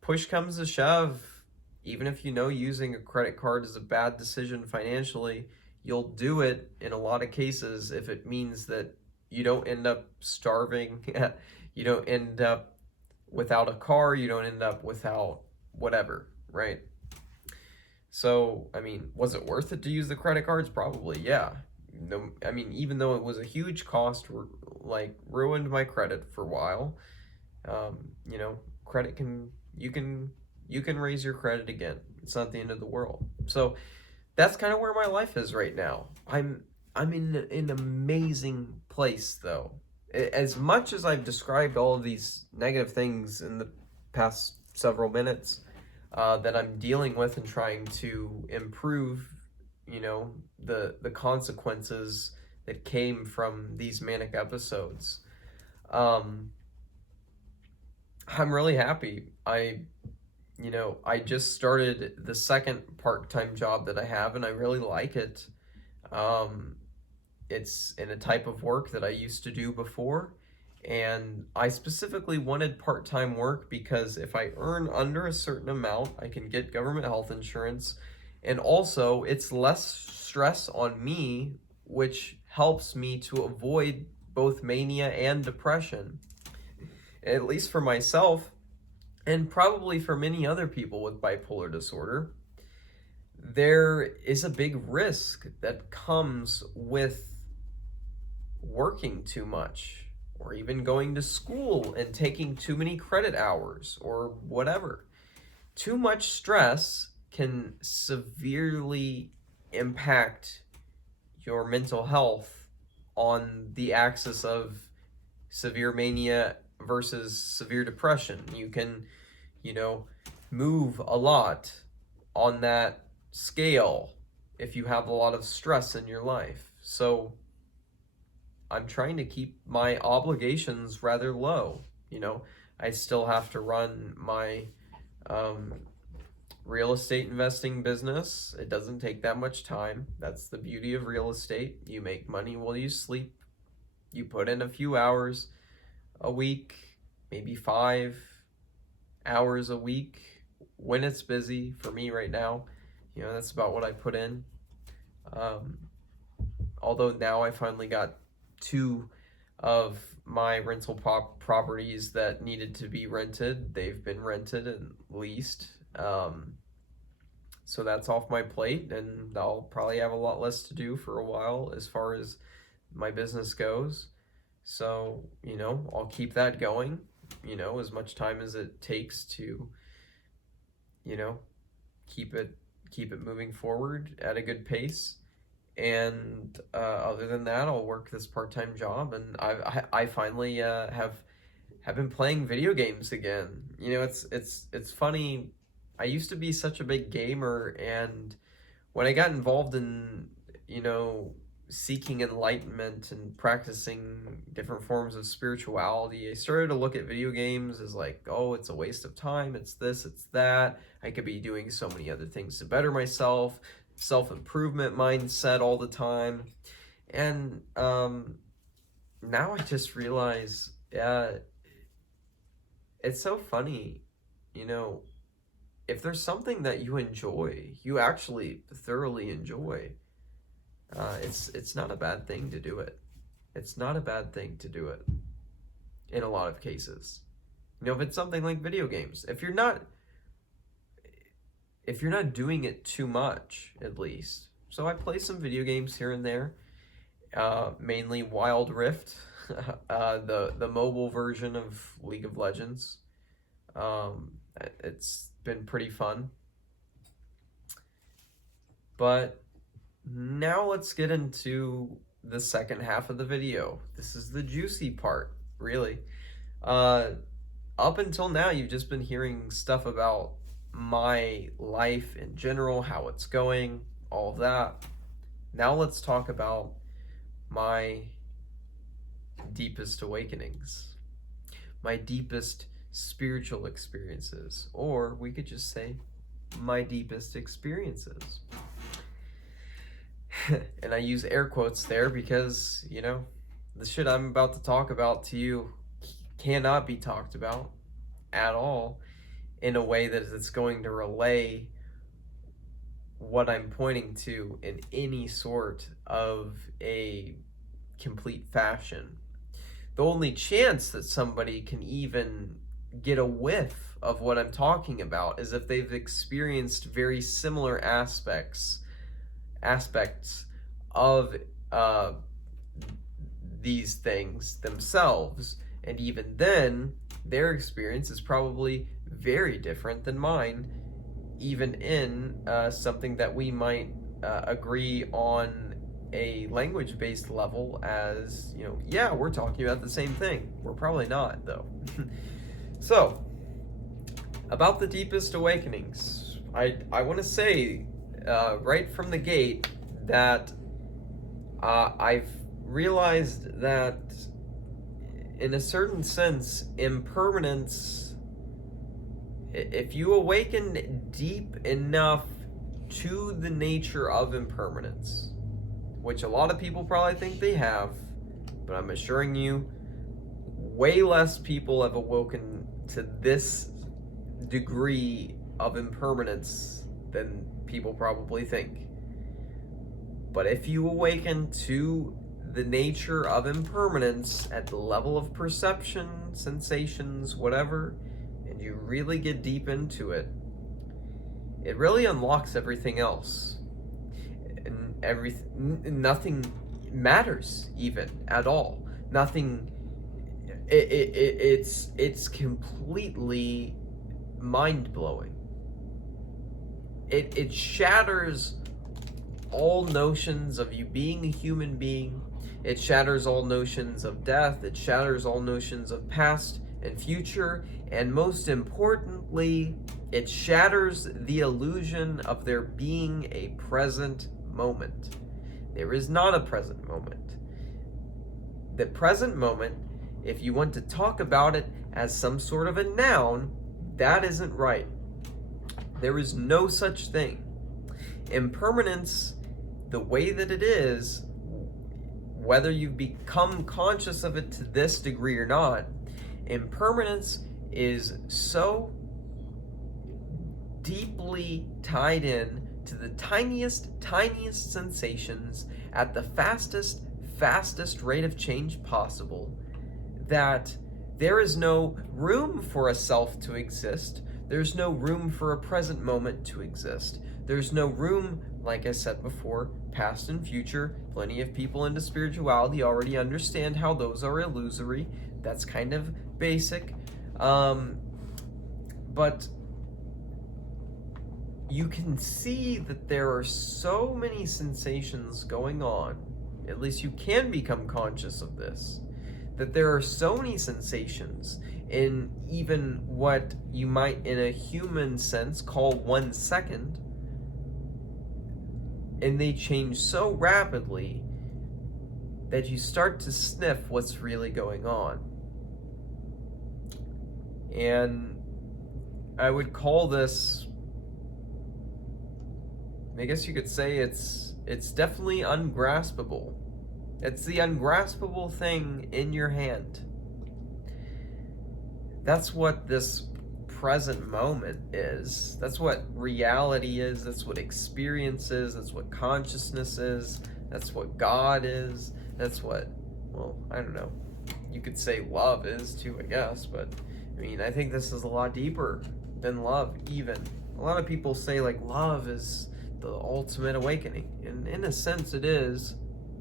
push comes to shove. Even if using a credit card is a bad decision financially, you'll do it in a lot of cases if it means that you don't end up starving, you don't end up without a car, you don't end up without whatever, right? So, was it worth it to use the credit cards? Probably, yeah. No, even though it was a huge cost, ruined my credit for a while. Credit you can raise your credit again. It's not the end of the world. So that's kind of where my life is right now. I'm in an amazing place, though. As much as I've described all of these negative things in the past several minutes that I'm dealing with and trying to improve, the consequences that came from these manic episodes, I'm really happy. I just started the second part-time job that I have, and I really like it. It's in a type of work that I used to do before, and I specifically wanted part-time work because if I earn under a certain amount, I can get government health insurance, and also it's less stress on me, which helps me to avoid both mania and depression, at least for myself, and probably for many other people with bipolar disorder. There is a big risk that comes with working too much, or even going to school and taking too many credit hours, or whatever. Too much stress can severely impact your mental health on the axis of severe mania versus severe depression. You can, move a lot on that scale if you have a lot of stress in your life. So I'm trying to keep my obligations rather low. I still have to run my real estate investing business. It doesn't take that much time. That's the beauty of real estate. You make money while you sleep. You put in a few hours a week, maybe 5 hours a week when it's busy. For me right now, that's about what I put in. Although now I finally got 2 of my rental properties that needed to be rented. They've been rented and leased. So that's off my plate, and I'll probably have a lot less to do for a while as far as my business goes. So, I'll keep that going, as much time as it takes to, keep it moving forward at a good pace. And other than that, I'll work this part-time job, and I finally have been playing video games again. It's funny. I used to be such a big gamer, and when I got involved in seeking enlightenment and practicing different forms of spirituality, I started to look at video games as like, oh, it's a waste of time, it's this, it's that. I could be doing so many other things to better myself, self-improvement mindset all the time. And now I just realize, it's so funny, you know, if there's something that you enjoy, you actually thoroughly enjoy, it's not a bad thing to do it. It's not a bad thing to do it in a lot of cases. You know, if it's something like video games, if you're not doing it too much, at least. So I play some video games here and there, mainly Wild Rift, the mobile version of League of Legends. It's been pretty fun. But now let's get into the second half of the video. This is the juicy part, really. Up until now, you've just been hearing stuff about my life in general, how it's going, all of that. Now let's talk about my deepest awakenings, my deepest spiritual experiences, or we could just say my deepest experiences. And I use air quotes there because, you know, the shit I'm about to talk about to you cannot be talked about at all in a way that it's going to relay what I'm pointing to in any sort of a complete fashion. The only chance that somebody can even get a whiff of what I'm talking about is if they've experienced very similar aspects of these things themselves, and even then their experience is probably very different than mine, even in something that we might agree on a language-based level as, you know, yeah, we're talking about the same thing. We're probably not, though. So, about the deepest awakenings, I want to say right from the gate that I've realized that in a certain sense, impermanence, if you awaken deep enough to the nature of impermanence, which a lot of people probably think they have, but I'm assuring you, way less people have awoken to this degree of impermanence than people probably think. But if you awaken to the nature of impermanence at the level of perception, sensations, whatever, and you really get deep into it, it really unlocks everything else. And nothing matters even at all. Nothing. It's completely mind-blowing. It shatters all notions of you being a human being. It shatters all notions of death. It shatters all notions of past and future. And most importantly, it shatters the illusion of there being a present moment. There is not a present moment. The present moment, if you want to talk about it as some sort of a noun, that isn't right. There is no such thing. Impermanence, the way that it is, whether you've become conscious of it to this degree or not, impermanence is so deeply tied in to the tiniest sensations at the fastest rate of change possible, that there is no room for a self to exist. There's no room for a present moment to exist. There's no room, like I said before, past and future. Plenty of people into spirituality already understand how those are illusory. That's kind of basic. But you can see that there are so many sensations going on, at least you can become conscious of this, that there are so many sensations in even what you might in a human sense call 1 second, and they change so rapidly that you start to sniff what's really going on. And I would call this, I guess you could say it's definitely ungraspable. It's the ungraspable thing in your hand. That's what this present moment is. That's what reality is. That's what experience is. That's what consciousness is. That's what God is. That's what, well, I don't know. You could say love is too, I guess, but I mean, I think this is a lot deeper than love, even. A lot of people say, like, love is the ultimate awakening. And in a sense, it is.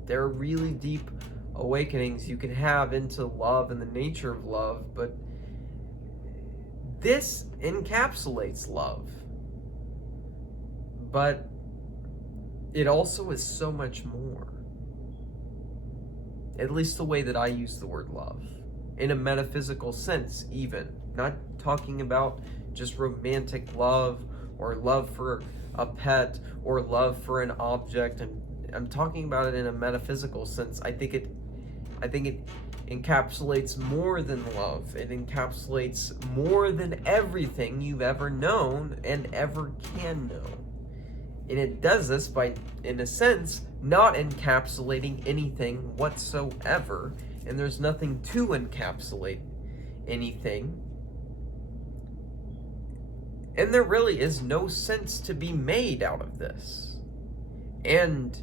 There are really deep awakenings you can have into love and the nature of love, but this encapsulates love. But it also is so much more. At least the way that I use the word love. In a metaphysical sense, even. Not talking about just romantic love or love for a pet or love for an object. And I'm talking about it in a metaphysical sense. I think it encapsulates more than love. It encapsulates more than everything you've ever known and ever can know. And it does this by, in a sense, not encapsulating anything whatsoever. And there's nothing to encapsulate anything. And there really is no sense to be made out of this. And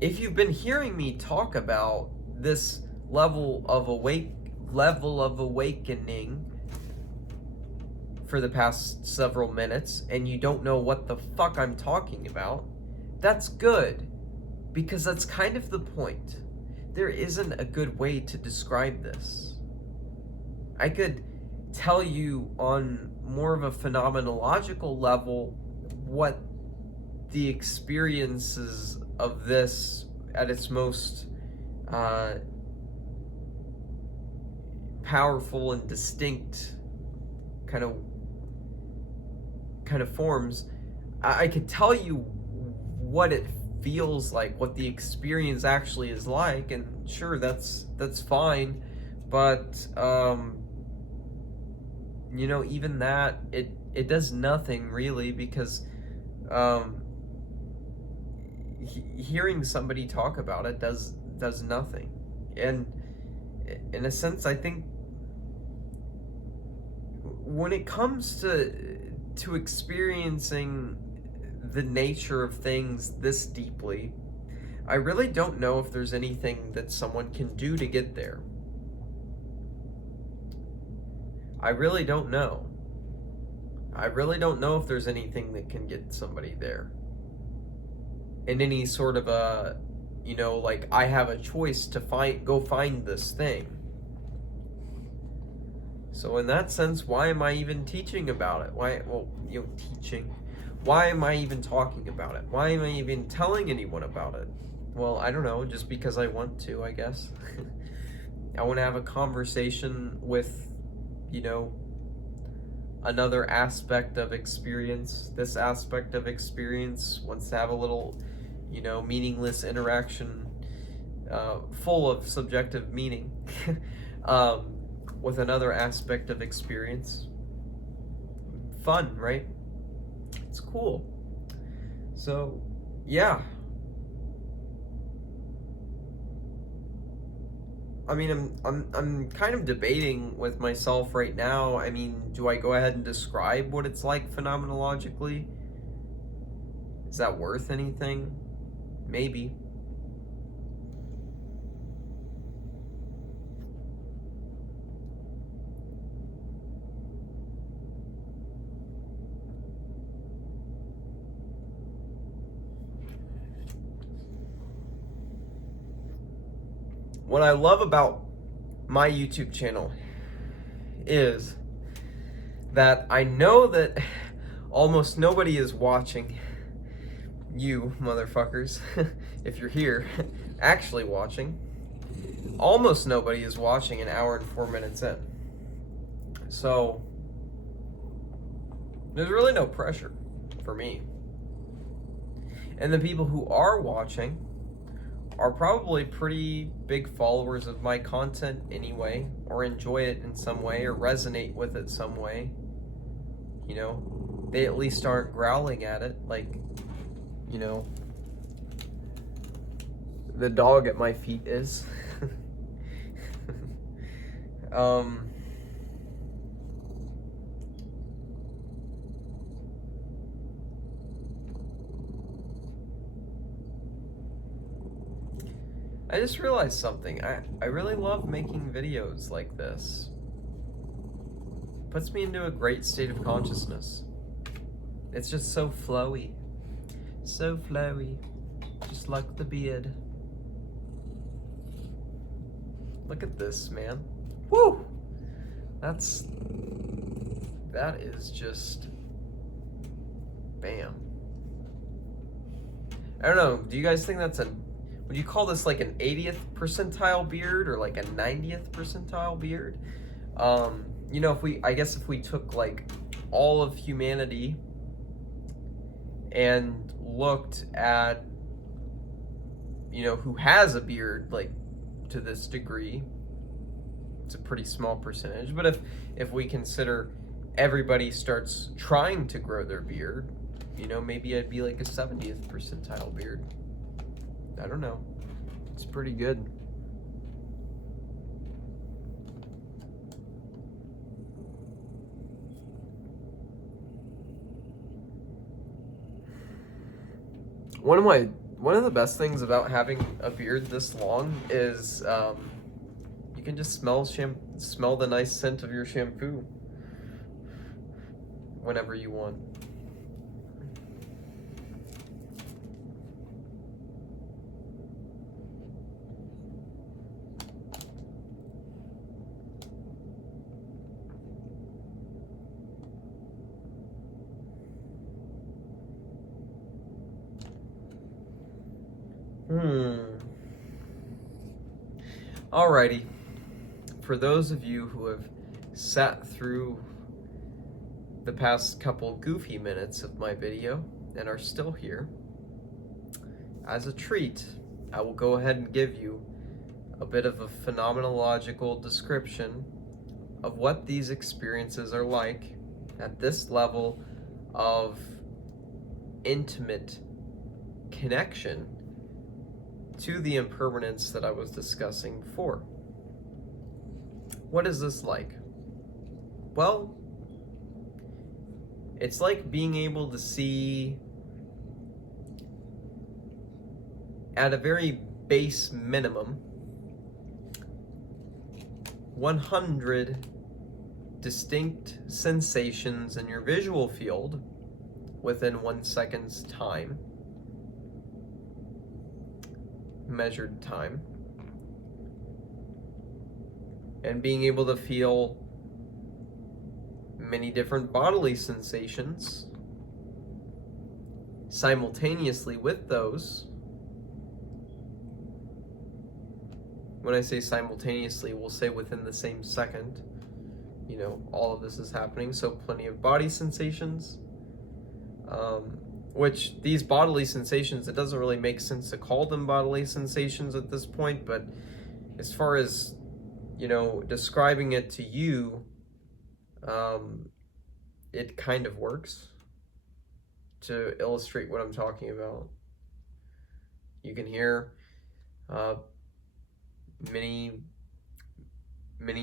if you've been hearing me talk about this level of awakening for the past several minutes, and you don't know what the fuck I'm talking about, that's good, because that's kind of the point. There isn't a good way to describe this. I could tell you on more of a phenomenological level what the experiences of this at its most powerful and distinct kind of forms. I could tell you what it feels like, what the experience actually is like, and sure, that's fine, but you know, even that, it does nothing really, because hearing somebody talk about it does nothing. And in a sense, I think when it comes to experiencing the nature of things this deeply, I really don't know if there's anything that someone can do to get there. I really don't know. I really don't know if there's anything that can get somebody there. In any sort of a, you know, like, I have a choice to go find this thing. So in that sense, why am I even teaching about it? Why am I even talking about it? Why am I even telling anyone about it? Well, I don't know, just because I want to, I guess. I want to have a conversation with, you know, another aspect of experience. This aspect of experience wants to have a little, you know, meaningless interaction, full of subjective meaning, with another aspect of experience. Fun, right? It's cool. So, yeah. I mean, I'm kind of debating with myself right now. I mean, do I go ahead and describe what it's like phenomenologically? Is that worth anything? Maybe. What I love about my YouTube channel is that I know that almost nobody is watching. You motherfuckers, if you're here, actually watching. Almost nobody is watching an hour and 4 minutes in. So there's really no pressure for me. And the people who are watching are probably pretty big followers of my content anyway, or enjoy it in some way, or resonate with it some way. You know, they at least aren't growling at it like, you know, the dog at my feet is. um, I just realized something. I really love making videos like this. Puts me into a great state of consciousness. It's just so flowy. So flowy. Just like the beard. Look at this, man. Woo! That is just bam. I don't know, do you guys think that's would you call this like an 80th percentile beard or like a 90th percentile beard? You know, I guess if we took like all of humanity and looked at, you know, who has a beard like to this degree, it's a pretty small percentage. But if we consider everybody starts trying to grow their beard, you know, maybe I'd be like a 70th percentile beard. I don't know. It's pretty good. One of the best things about having a beard this long is you can just smell the nice scent of your shampoo whenever you want. Alrighty. For those of you who have sat through the past couple goofy minutes of my video and are still here, as a treat, I will go ahead and give you a bit of a phenomenological description of what these experiences are like at this level of intimate connection to the impermanence that I was discussing before. What is this like? Well, it's like being able to see, at a very base minimum, 100 distinct sensations in your visual field within 1 second's time, measured time, and being able to feel many different bodily sensations simultaneously with those. When I say simultaneously, we'll say within the same second. You know, all of this is happening, so plenty of body sensations. Which these bodily sensations, it doesn't really make sense to call them bodily sensations at this point, but as far as, you know, describing it to you, it kind of works to illustrate what I'm talking about. You can hear many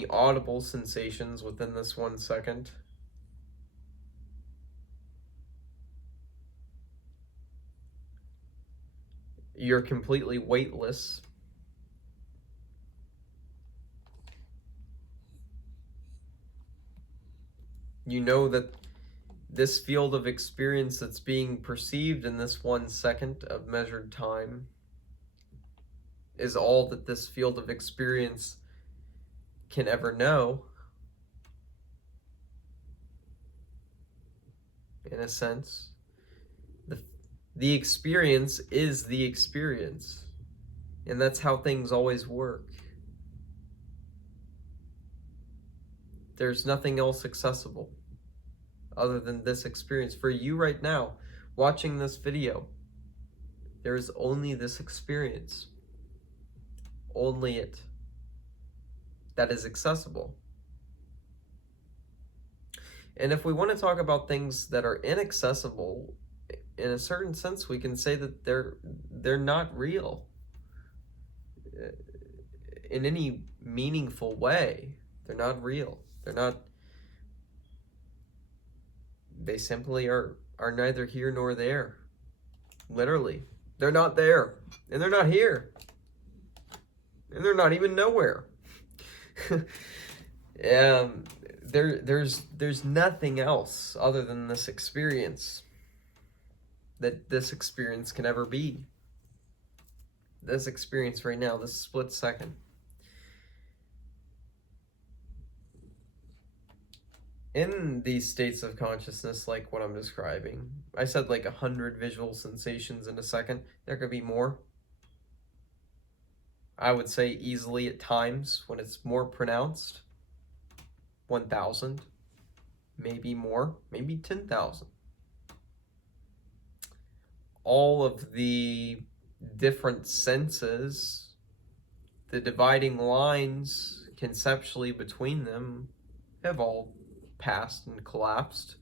audible sensations within this 1 second. You're completely weightless. You know that this field of experience that's being perceived in this 1 second of measured time is all that this field of experience can ever know, in a sense. The experience is the experience, and that's how things always work. There's nothing else accessible other than this experience. For you right now, watching this video, there is only this experience. only it that is accessible. And if we want to talk about things that are inaccessible, in a certain sense, we can say that they're not real in any meaningful way. They're not real. They simply are neither here nor there. Literally. They're not there. And they're not here. And they're not even nowhere. There's nothing else other than this experience that this experience can ever be. This experience right now, this split second. In these states of consciousness, like what I'm describing, I said like 100 visual sensations in a second. There could be more. I would say easily at times when it's more pronounced, 1,000, maybe more, maybe 10,000. All of the different senses, the dividing lines conceptually between them have all passed and collapsed.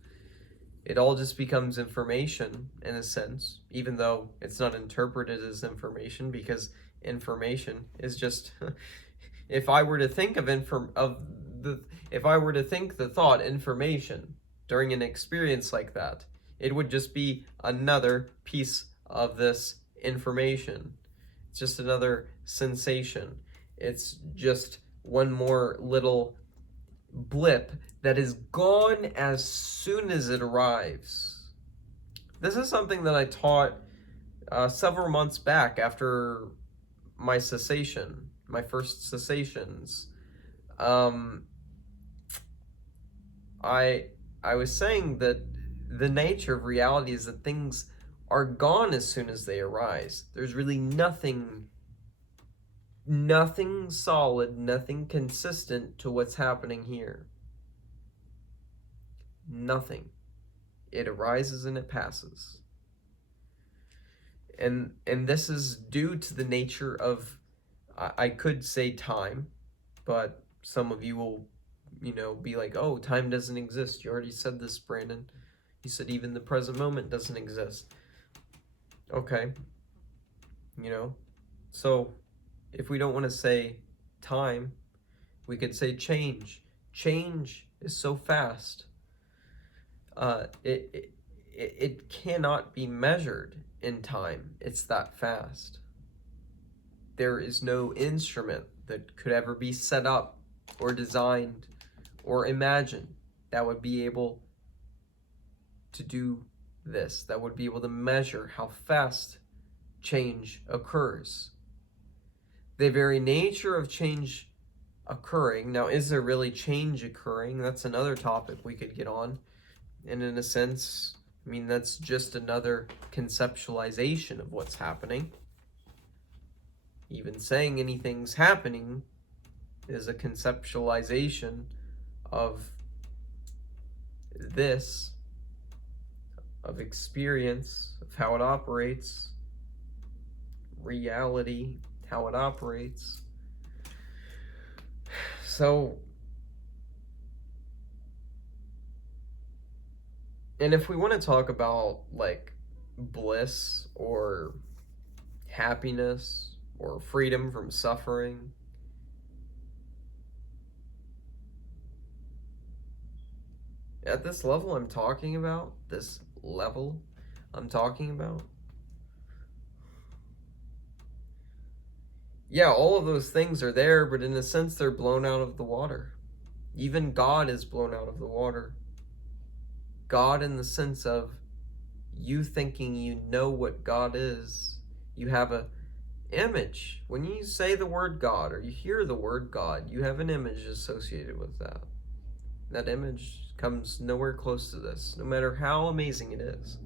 It all just becomes information in a sense, even though it's not interpreted as information, because information is just if I were to think of if I were to think the thought information during an experience like that, it would just be another piece of this information. It's just another sensation. It's just one more little blip that is gone as soon as it arrives. This is something that I taught several months back after my cessation, my first cessations. I was saying that the nature of reality is that things are gone as soon as they arise. There's really nothing solid, nothing consistent to what's happening here. Nothing. It arises and it passes. And this is due to the nature of, I could say time, but some of you will, be like, oh, time doesn't exist. You already said this, Brandon. You said even the present moment doesn't exist. Okay. So if we don't want to say time, we could say change. Change is so fast. It cannot be measured in time. It's that fast. There is no instrument that could ever be set up or designed or imagined that would be able to do this, that would be able to measure how fast change occurs. The very nature of change occurring, now is there really change occurring? That's another topic we could get on. And in a sense, that's just another conceptualization of what's happening. Even saying anything's happening is a conceptualization of this, of experience, of how it operates, reality, how it operates. So, and if we want to talk about like bliss or happiness or freedom from suffering, at this level I'm talking about, yeah, all of those things are there, but in a sense they're blown out of the water. Even God is blown out of the water. God in the sense of you thinking you know what God is. You have a image. When you say the word God or you hear the word God, you have an image associated with that. That image comes nowhere close to this, no matter how amazing it is.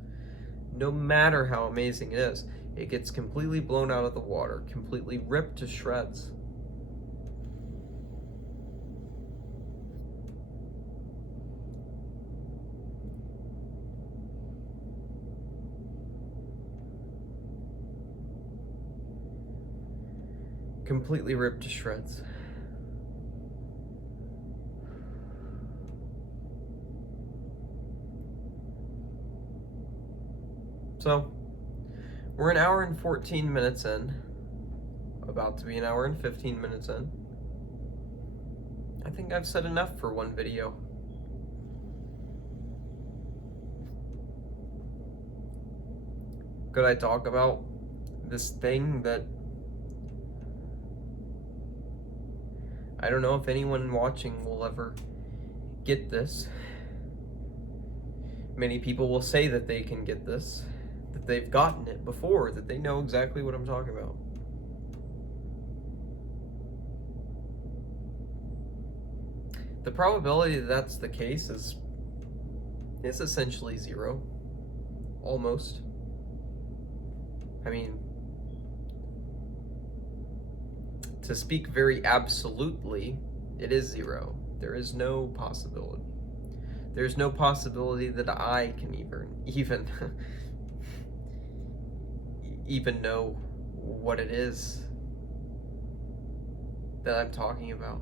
No matter how amazing it is, it gets completely blown out of the water, completely ripped to shreds. completely ripped to shreds. So, we're an hour and 14 minutes in, about to be an hour and 15 minutes in. I think I've said enough for one video. Could I talk about this thing that I don't know if anyone watching will ever get this? Many people will say that they can get this, that they've gotten it before, that they know exactly what I'm talking about. The probability that that's the case is essentially zero. Almost. I mean, to speak very absolutely, it is zero. There is no possibility. There's no possibility that I can even know what it is that I'm talking about.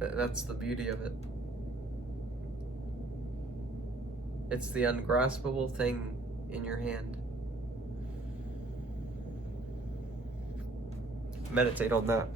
That's the beauty of it. It's the ungraspable thing in your hand. Meditate on that.